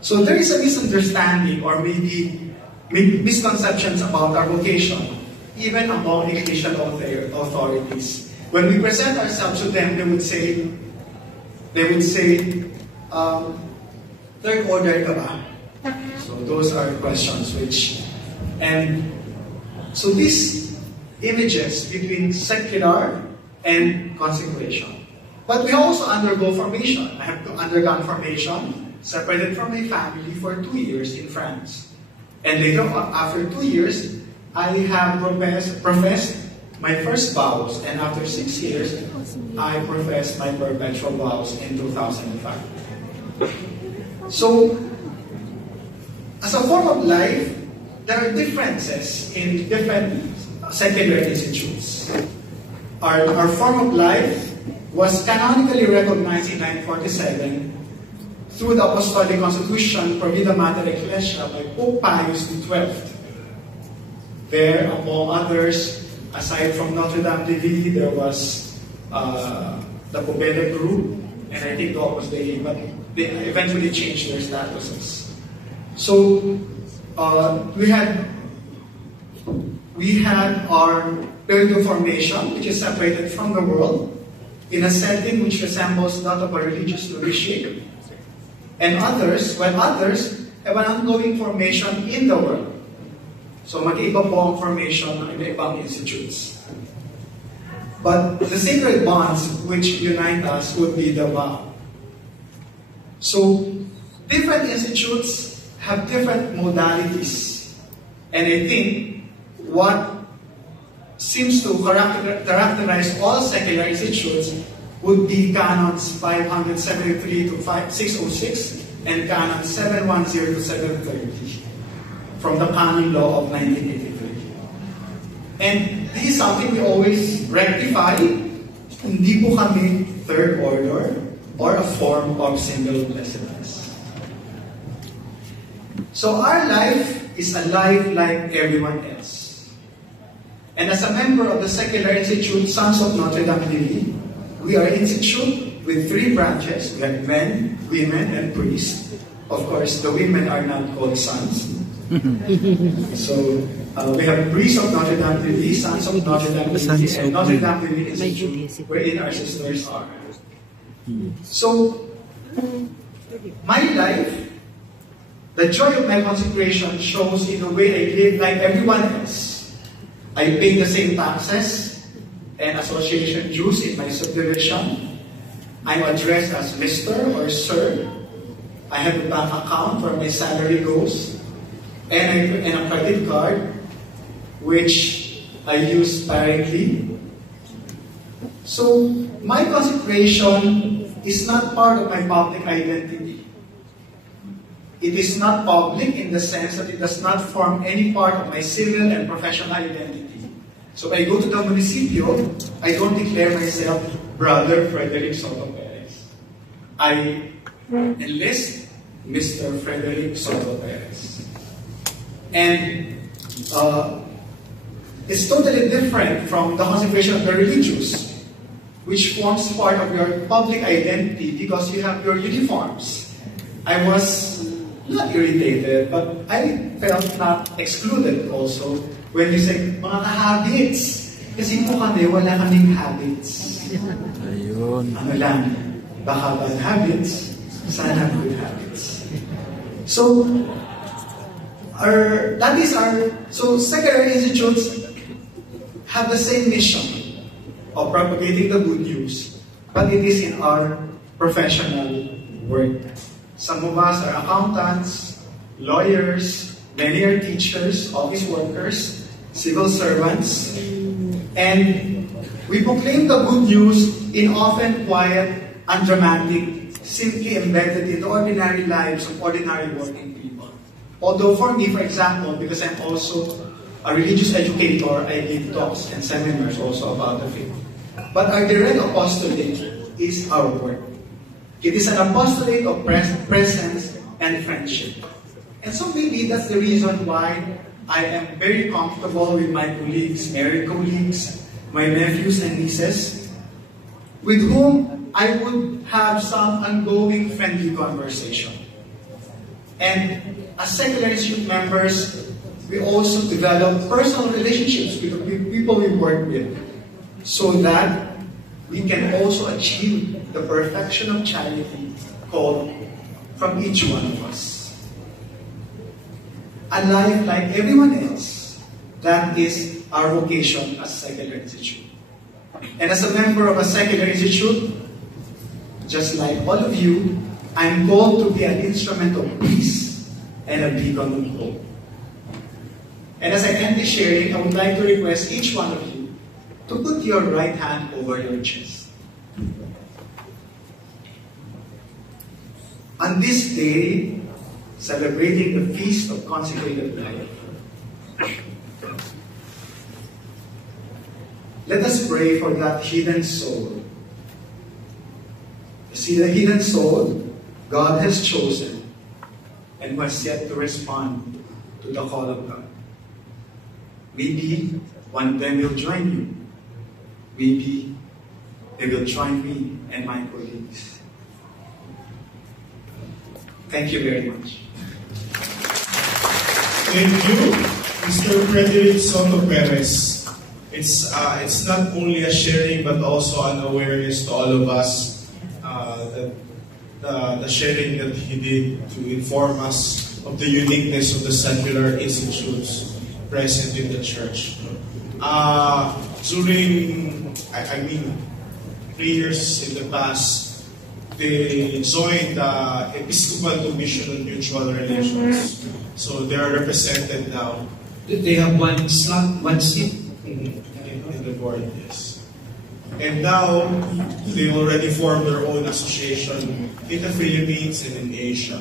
So there is a misunderstanding or maybe misconceptions about our vocation, even among ecclesial authorities. When we present ourselves to them, they would say, third order ka ba? So those are questions so these images between secular and consecration. But we also undergo formation. I have undergone formation, separated from my family for 2 years in France. And later, after 2 years, I have professed my first vows, and after 6 years, I professed my perpetual vows in 2005. So, as a form of life, there are differences in different secular institutes. Our form of life was canonically recognized in 947 through the Apostolic Constitution Provida Mater Ecclesia by Pope Pius XII. There, among others, aside from Notre Dame de Vie, there was the Pobede group, and I think the Opus Dei, but they eventually changed their statuses. So we had our period of formation, which is separated from the world, in a setting which resembles that of a religious novitiate. And others have an ongoing formation in the world. So mag-iba po ang formation ng ibang institutes. But the sacred bonds which unite us would be the vow. So different institutes have different modalities. And I think what seems to characterize all secular institutes would be Canons 573 to 606 and Canon 710 to 730 from the Canon Law of 1983. And this is something we always rectify. Hindi po kami third order or a form of single blessedness. So our life is a life like everyone else. And as a member of the secular institute, Sons of Notre Dame de Vie, we are an institute with 3 branches. We have men, women, and priests. Of course, the women are not called sons. So we have priests of Notre Dame de Vie, Sons of Notre Dame de Vie, and Notre Dame de Vie Institute, wherein our sisters are. So, my life, the joy of my consecration shows in the way I live like everyone else. I pay the same taxes and association dues in my subdivision. I'm addressed as Mr. or Sir. I have a bank account where my salary goes, and a credit card, which I use sparingly. So, my consecration is not part of my public identity. It is not public in the sense that it does not form any part of my civil and professional identity. So I go to the municipio, I don't declare myself Brother Frederick Soto Perez. I enlist Mr. Frederick Soto Perez. And it's totally different from the consecration of the religious, which forms part of your public identity because you have your uniforms. I was not irritated, but I felt not excluded also when you say, mga habits. Kasi po kami, wala kaming habits. Ayun. Ano lang, baka bad habits, sana good habits. So, secondary institutes have the same mission of propagating the good news, but it is in our professional work. Some of us are accountants, lawyers, many are teachers, office workers, civil servants, and we proclaim the good news in often quiet, undramatic, simply embedded in the ordinary lives of ordinary working people. Although for me, for example, because I'm also a religious educator, I give talks and seminars also about the faith. But our direct apostolate is our work. It is an apostolate of presence and friendship. And so maybe that's the reason why I am very comfortable with my colleagues, married colleagues, my nephews and nieces, with whom I would have some ongoing friendly conversation. And as secular institute members, we also develop personal relationships with the people we work with so that we can also achieve the perfection of charity called from each one of us. A life like everyone else, that is our vocation as a secular institute. And as a member of a secular institute, just like all of you, I'm called to be an instrument of peace and a beacon of hope. And as I end this sharing, I would like to request each one of you to put your right hand over your chest. On this day, celebrating the feast of consecrated life, let us pray for that hidden soul. You see, the hidden soul God has chosen and was yet to respond to the call of God. Maybe one of them will join you. Maybe they will join me and my colleagues. Thank you very much. Thank you, Mr. Frederick Soto Perez. It's not only a sharing but also an awareness to all of us that the sharing that he did to inform us of the uniqueness of the secular institutes present in the church. During 3 years in the past, they joined the Episcopal Commission on Mutual Relations. So they are represented now. They have one seat In the board, yes. And now, they already formed their own association in the Philippines and in Asia.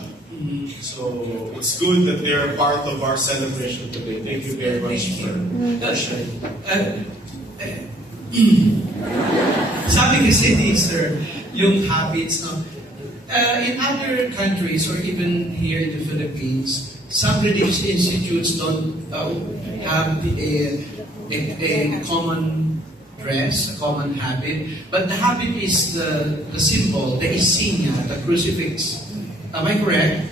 So, it's good that they're part of our celebration today. Thank you very much for sharing. Sabi kasi ni Sir, yung habits, no? In other countries or even here in the Philippines, some religious institutes don't have a common dress, a common habit, but the habit is the symbol, the insignia, the crucifix. Am I correct?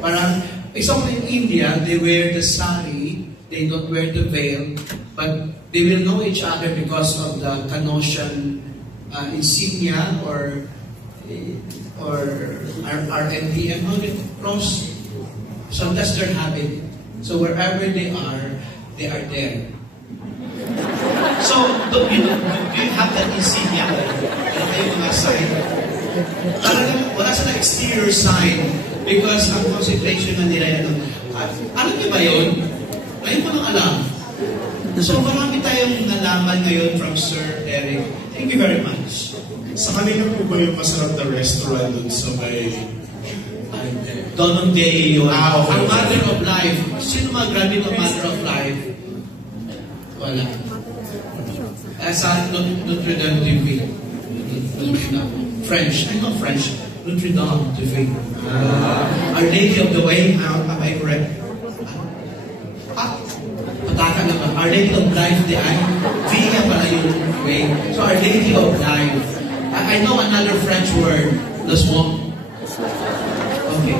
Parang, example in India, they wear the sari, they don't wear the veil, but they will know each other because of the Canossian insignia or RNDM cross. So that's their habit. So wherever they are there. So, do you have that insignia? Yung mga sign? Wala sa exterior sign because ang concentration na nila yan. Alam niyo ba yun? Ngayon ko nang alam. So marami tayong nalaman ngayon from Sir Eric. Thank you very much. Sa kanila po ba yung masarap na restaurant dun sa may... Donong Day yun. Okay. Ang Mother of Life. Sino mag-grabe ng Mother of Life? Wala. Sa Notre Dame TV. French. I know French. Notre Dame TV. Our Lady of the Way. Am I correct? Baka naman, Our Lady of Life, di ay, vegan pala yung way. So, Our Lady of Life. I know another French word, the swamp. Okay.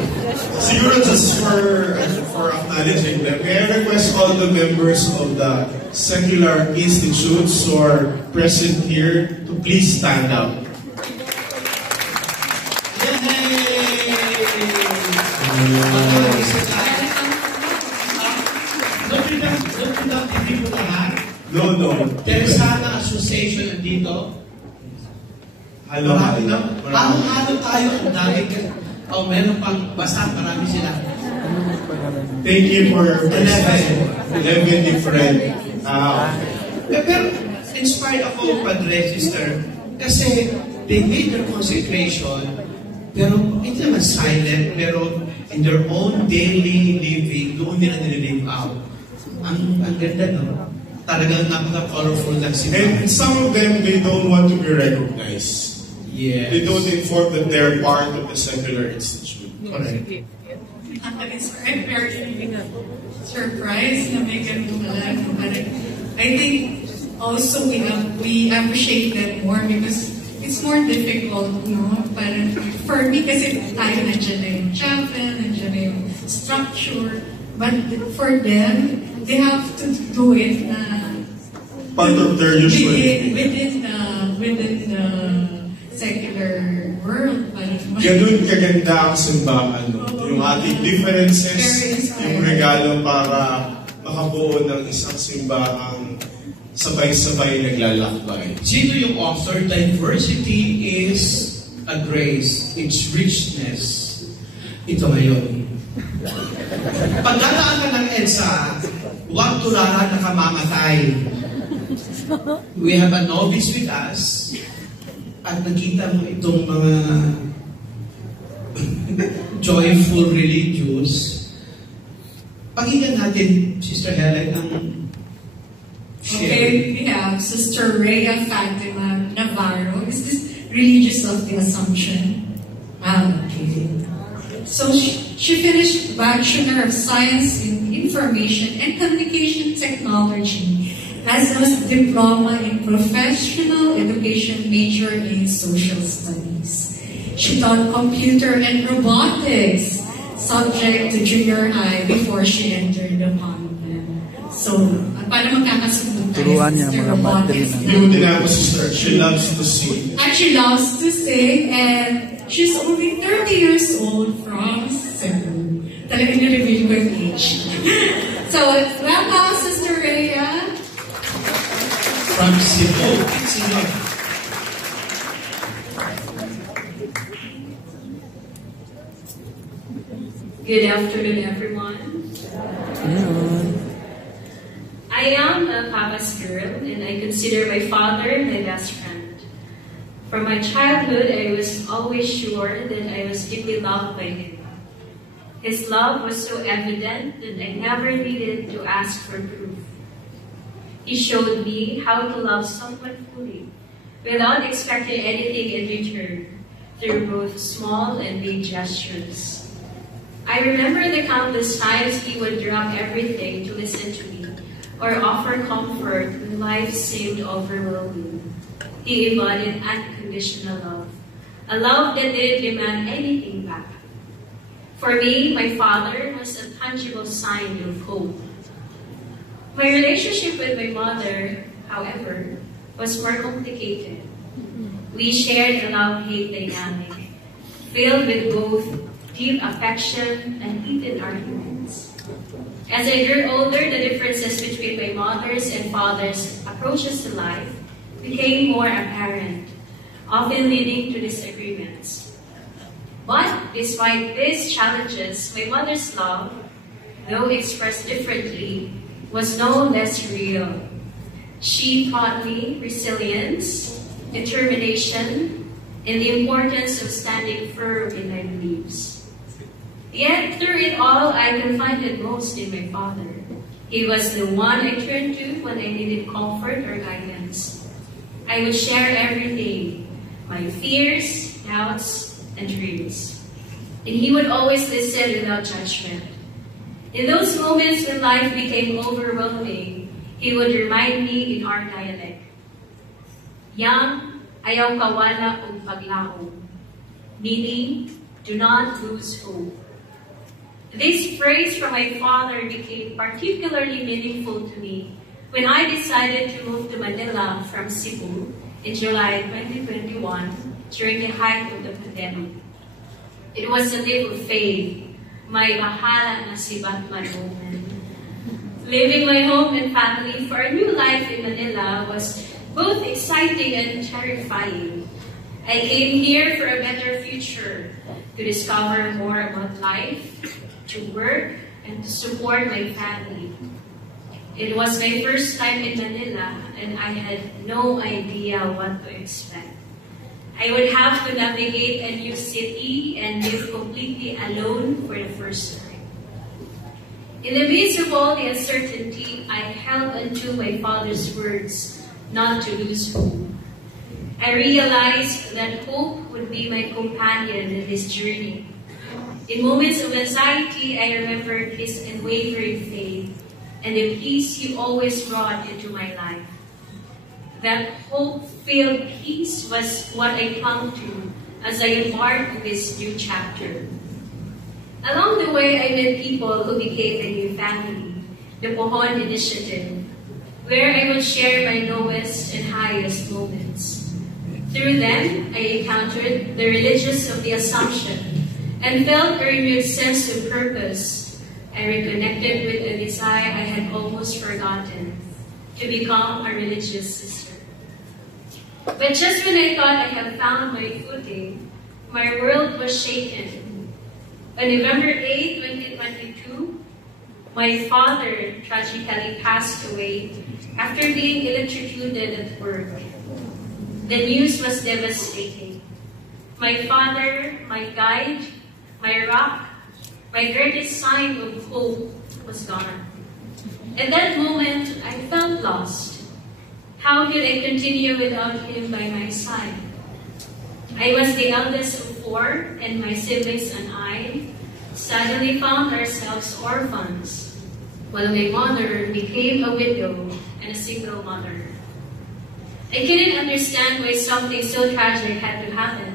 Siguro just for acknowledging them, may I request all the members of the secular institutes who are present here to please stand up. No. Teresana Association nandito. Halo-halo. Halo-halo tayo. Ang dami. Meron pang basta. Marami sila. Thank you for your 11 different. Pero inspired ako, Padre, Sister, kasi they made their consecration, pero hindi naman silent, pero in their own daily living, doon nila nililive out. Ang ganda, no? Talagang napaka-colorful lang sila. And some of them, they don't want to be recognized. Yes. They don't inform that they're part of the secular institute. Correct. I'm very surprised na may ganun pala. I think also we appreciate that more because it's more difficult, no? Parang for me kasi tayo nandiyan na yung chapel, nandiyan na yung structure, but for them, they have to do it part of their usual within the secular world. Ganun kaganda ang simbahan. Yung ating differences, yung regalo para makabuo ng isang simbahang sabay-sabay naglalakbay. Sino yung author? Diversity is a grace. It's richness. Ito ngayon. Pagdataan ka ng EDSA, huwag tulala na kamamatay. We have a novice with us at nakita mo itong mga joyful religious. Pakinggan natin, Sister Helen, ang share. Okay, we have Sister Rhea Fatima Navarro. Is this religious of the Assumption? Okay. So she finished Bachelor of Science in Information and Communication Technology, as well as Diploma in Professional Education major in Social Studies. She taught computer and robotics subject to junior high before she entered the convent. So, paano magkakasunod tayo? Turuan niya mga battery na. Hindi mo tinapos, Sister. She loves to sing. And she loves to sing, and she's only 30 years old from Cebu. Talagang na-reveal ko yung age. So, welcome, Sister Rhea. From Cebu. Good afternoon, everyone. I am a Papa's girl, and I consider my father my best friend. From my childhood, I was always sure that I was deeply loved by him. His love was so evident that I never needed to ask for proof. He showed me how to love someone fully, without expecting anything in return, through both small and big gestures. I remember the countless times he would drop everything to listen to me, or offer comfort when life seemed overwhelming. He embodied unconditional love, a love that didn't demand anything back. For me, my father was a tangible sign of hope. My relationship with my mother, however, was more complicated. We shared a love-hate dynamic, filled with both deep affection and heated arguments. As I grew older, the differences between my mother's and father's approaches to life became more apparent, often leading to disagreements. But despite these challenges, my mother's love, though expressed differently, was no less real. She taught me resilience, determination, and the importance of standing firm in my beliefs. Yet, through it all, I confided most in my father. He was the one I turned to when I needed comfort or guidance. I would share everything, my fears, doubts, and dreams. And he would always listen without judgment. In those moments when life became overwhelming, he would remind me in our dialect, "Yang, ayaw kawala og paglaom," meaning, do not lose hope. This phrase from my father became particularly meaningful to me when I decided to move to Manila from Cebu in July 2021 during the height of the pandemic. It was a leap of faith, may bahala na si Batman moment. Leaving my home and family for a new life in Manila was both exciting and terrifying. I came here for a better future, to discover more about life, to work, and to support my family. It was my first time in Manila, and I had no idea what to expect. I would have to navigate a new city and live completely alone for the first time. In the midst of all the uncertainty, I held onto my father's words not to lose hope. I realized that hope would be my companion in this journey. In moments of anxiety, I remembered his unwavering faith and the peace he always brought into my life. That hope-filled peace was what I clung to as I embarked on this new chapter. Along the way, I met people who became a new family, the Pohon Initiative, where I would share my lowest and highest moments. Through them, I encountered the religious of the Assumption and felt a renewed sense of purpose. I reconnected with a desire I had almost forgotten, to become a religious sister. But just when I thought I had found my footing, my world was shaken. On November 8, 2022, my father tragically passed away after being electrocuted at work. The news was devastating. My father, my guide, my rock, my greatest sign of hope was gone. At that moment, I felt lost. How could I continue without him by my side? I was the eldest of 4, and my siblings and I suddenly found ourselves orphans, while my mother became a widow and a single mother. I couldn't understand why something so tragic had to happen,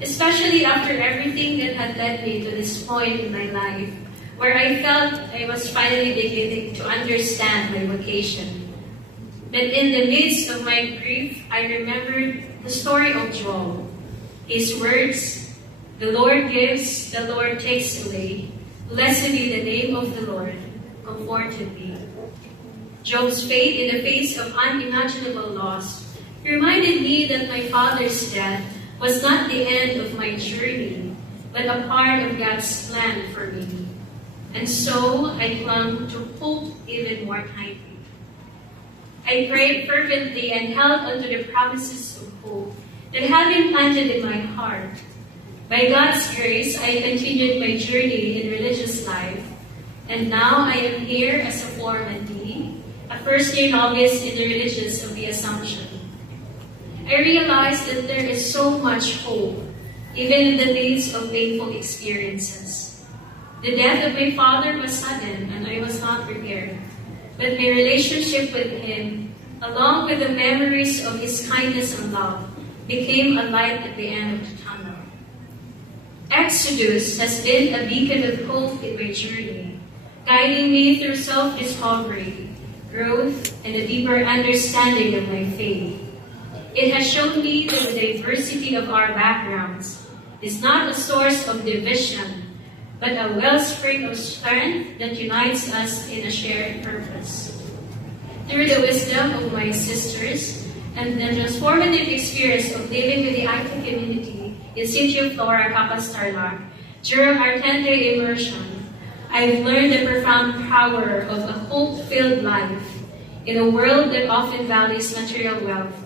especially after everything that had led me to this point in my life, where I felt I was finally beginning to understand my vocation. But in the midst of my grief, I remembered the story of Job. His words, "The Lord gives, the Lord takes away. Blessed be the name of the Lord," comforted me. Job's faith in the face of unimaginable loss reminded me that my father's death was not the end of my journey, but a part of God's plan for me. And so I clung to hope even more tightly. I prayed fervently and held onto the promises of hope that had been planted in my heart. By God's grace, I continued my journey in religious life, and now I am here as a formandee, a first-year novice in the religious of the Assumption. I realized that there is so much hope, even in the midst of painful experiences. The death of my father was sudden, and I was not prepared. But my relationship with him, along with the memories of his kindness and love, became a light at the end of the tunnel. Exodus has been a beacon of hope in my journey, guiding me through self-discovery, growth, and a deeper understanding of my faith. It has shown me that the diversity of our backgrounds is not a source of division, but a wellspring of strength that unites us in a shared purpose. Through the wisdom of my sisters and the transformative experience of living with the IT community in Sitio Flora, Capas Tarlac, during our 10-day immersion, I've learned the profound power of a hope-filled life in a world that often values material wealth.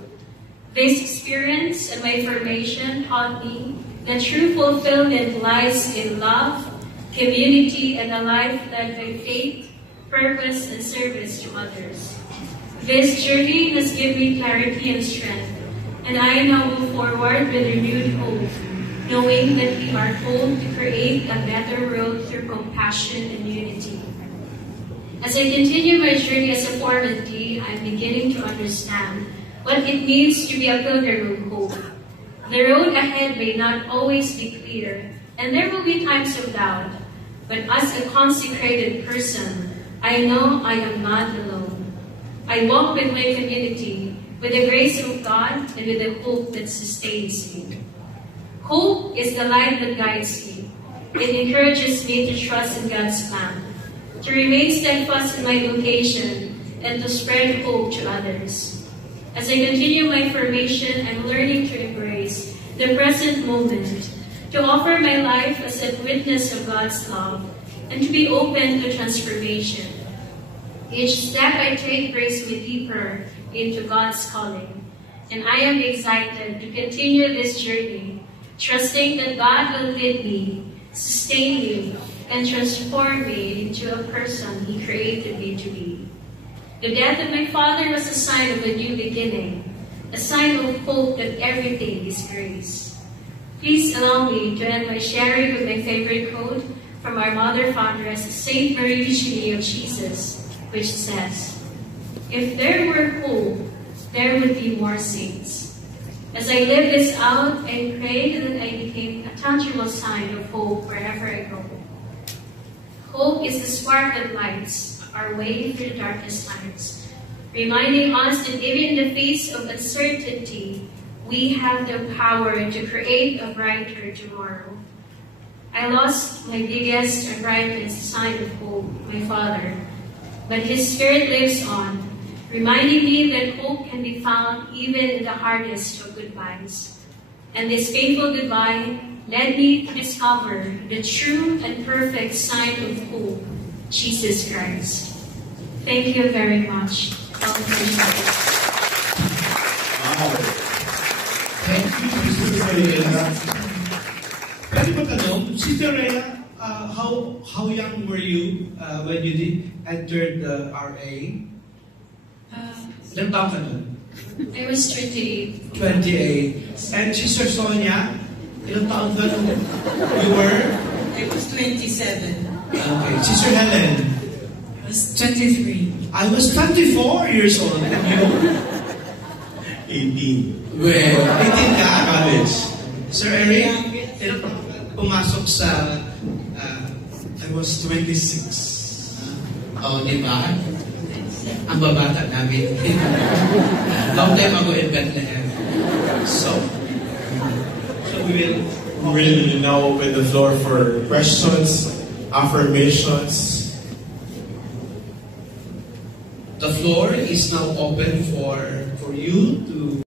This experience and my formation taught me that true fulfillment lies in love, community, and a life led by faith, purpose, and service to others. This journey has given me clarity and strength, and I now move forward with renewed hope, knowing that we are called to create a better world through compassion and unity. As I continue my journey as a formantee, I'm beginning to understand what it means to be a pilgrim of hope. The road ahead may not always be clear, and there will be times of doubt. But as a consecrated person, I know I am not alone. I walk with my community, with the grace of God, and with the hope that sustains me. Hope is the light that guides me. It encourages me to trust in God's plan, to remain steadfast in my vocation, and to spread hope to others. As I continue my formation, I'm learning to embrace the present moment, to offer my life as a witness of God's love, and to be open to transformation. Each step I take brings me deeper into God's calling, and I am excited to continue this journey, trusting that God will lead me, sustain me, and transform me into a person He created me to be. The death of my father was a sign of a new beginning, a sign of hope that everything is grace. Please allow me to end my sharing with my favorite quote from our Mother Foundress, Saint Marie Eugenie of Jesus, which says, "If there were hope, there would be more saints." As I live this out, I pray that I became a tangible sign of hope wherever I go. Hope is the spark that lights our way through the darkest times, reminding us that even in the face of uncertainty, we have the power to create a brighter tomorrow. I lost my biggest and brightest sign of hope, my father, but his spirit lives on, reminding me that hope can be found even in the hardest of goodbyes. And this painful goodbye led me to discover the true and perfect sign of hope, Jesus Christ. Thank you very much. Wow. Thank you, Sister Rhea. Pwede ba tanong, Sister Rhea, how young were you when you entered the RA? Ilang taon ka nun? I was 28. 28. And Sister Sonia, ilang taon ka nun? You were? I was 27. Okay. Sister Helen? I was 23. I was 24 years old. And you? 18. Well, 18 ka, college. Sir Eric, ilang taon ka pumasok sa... I was 26. Oh, di ba? Ang babata namin. Long time ago in Bethlehem. So we will now open the floor for questions, affirmations. The floor is now open for you to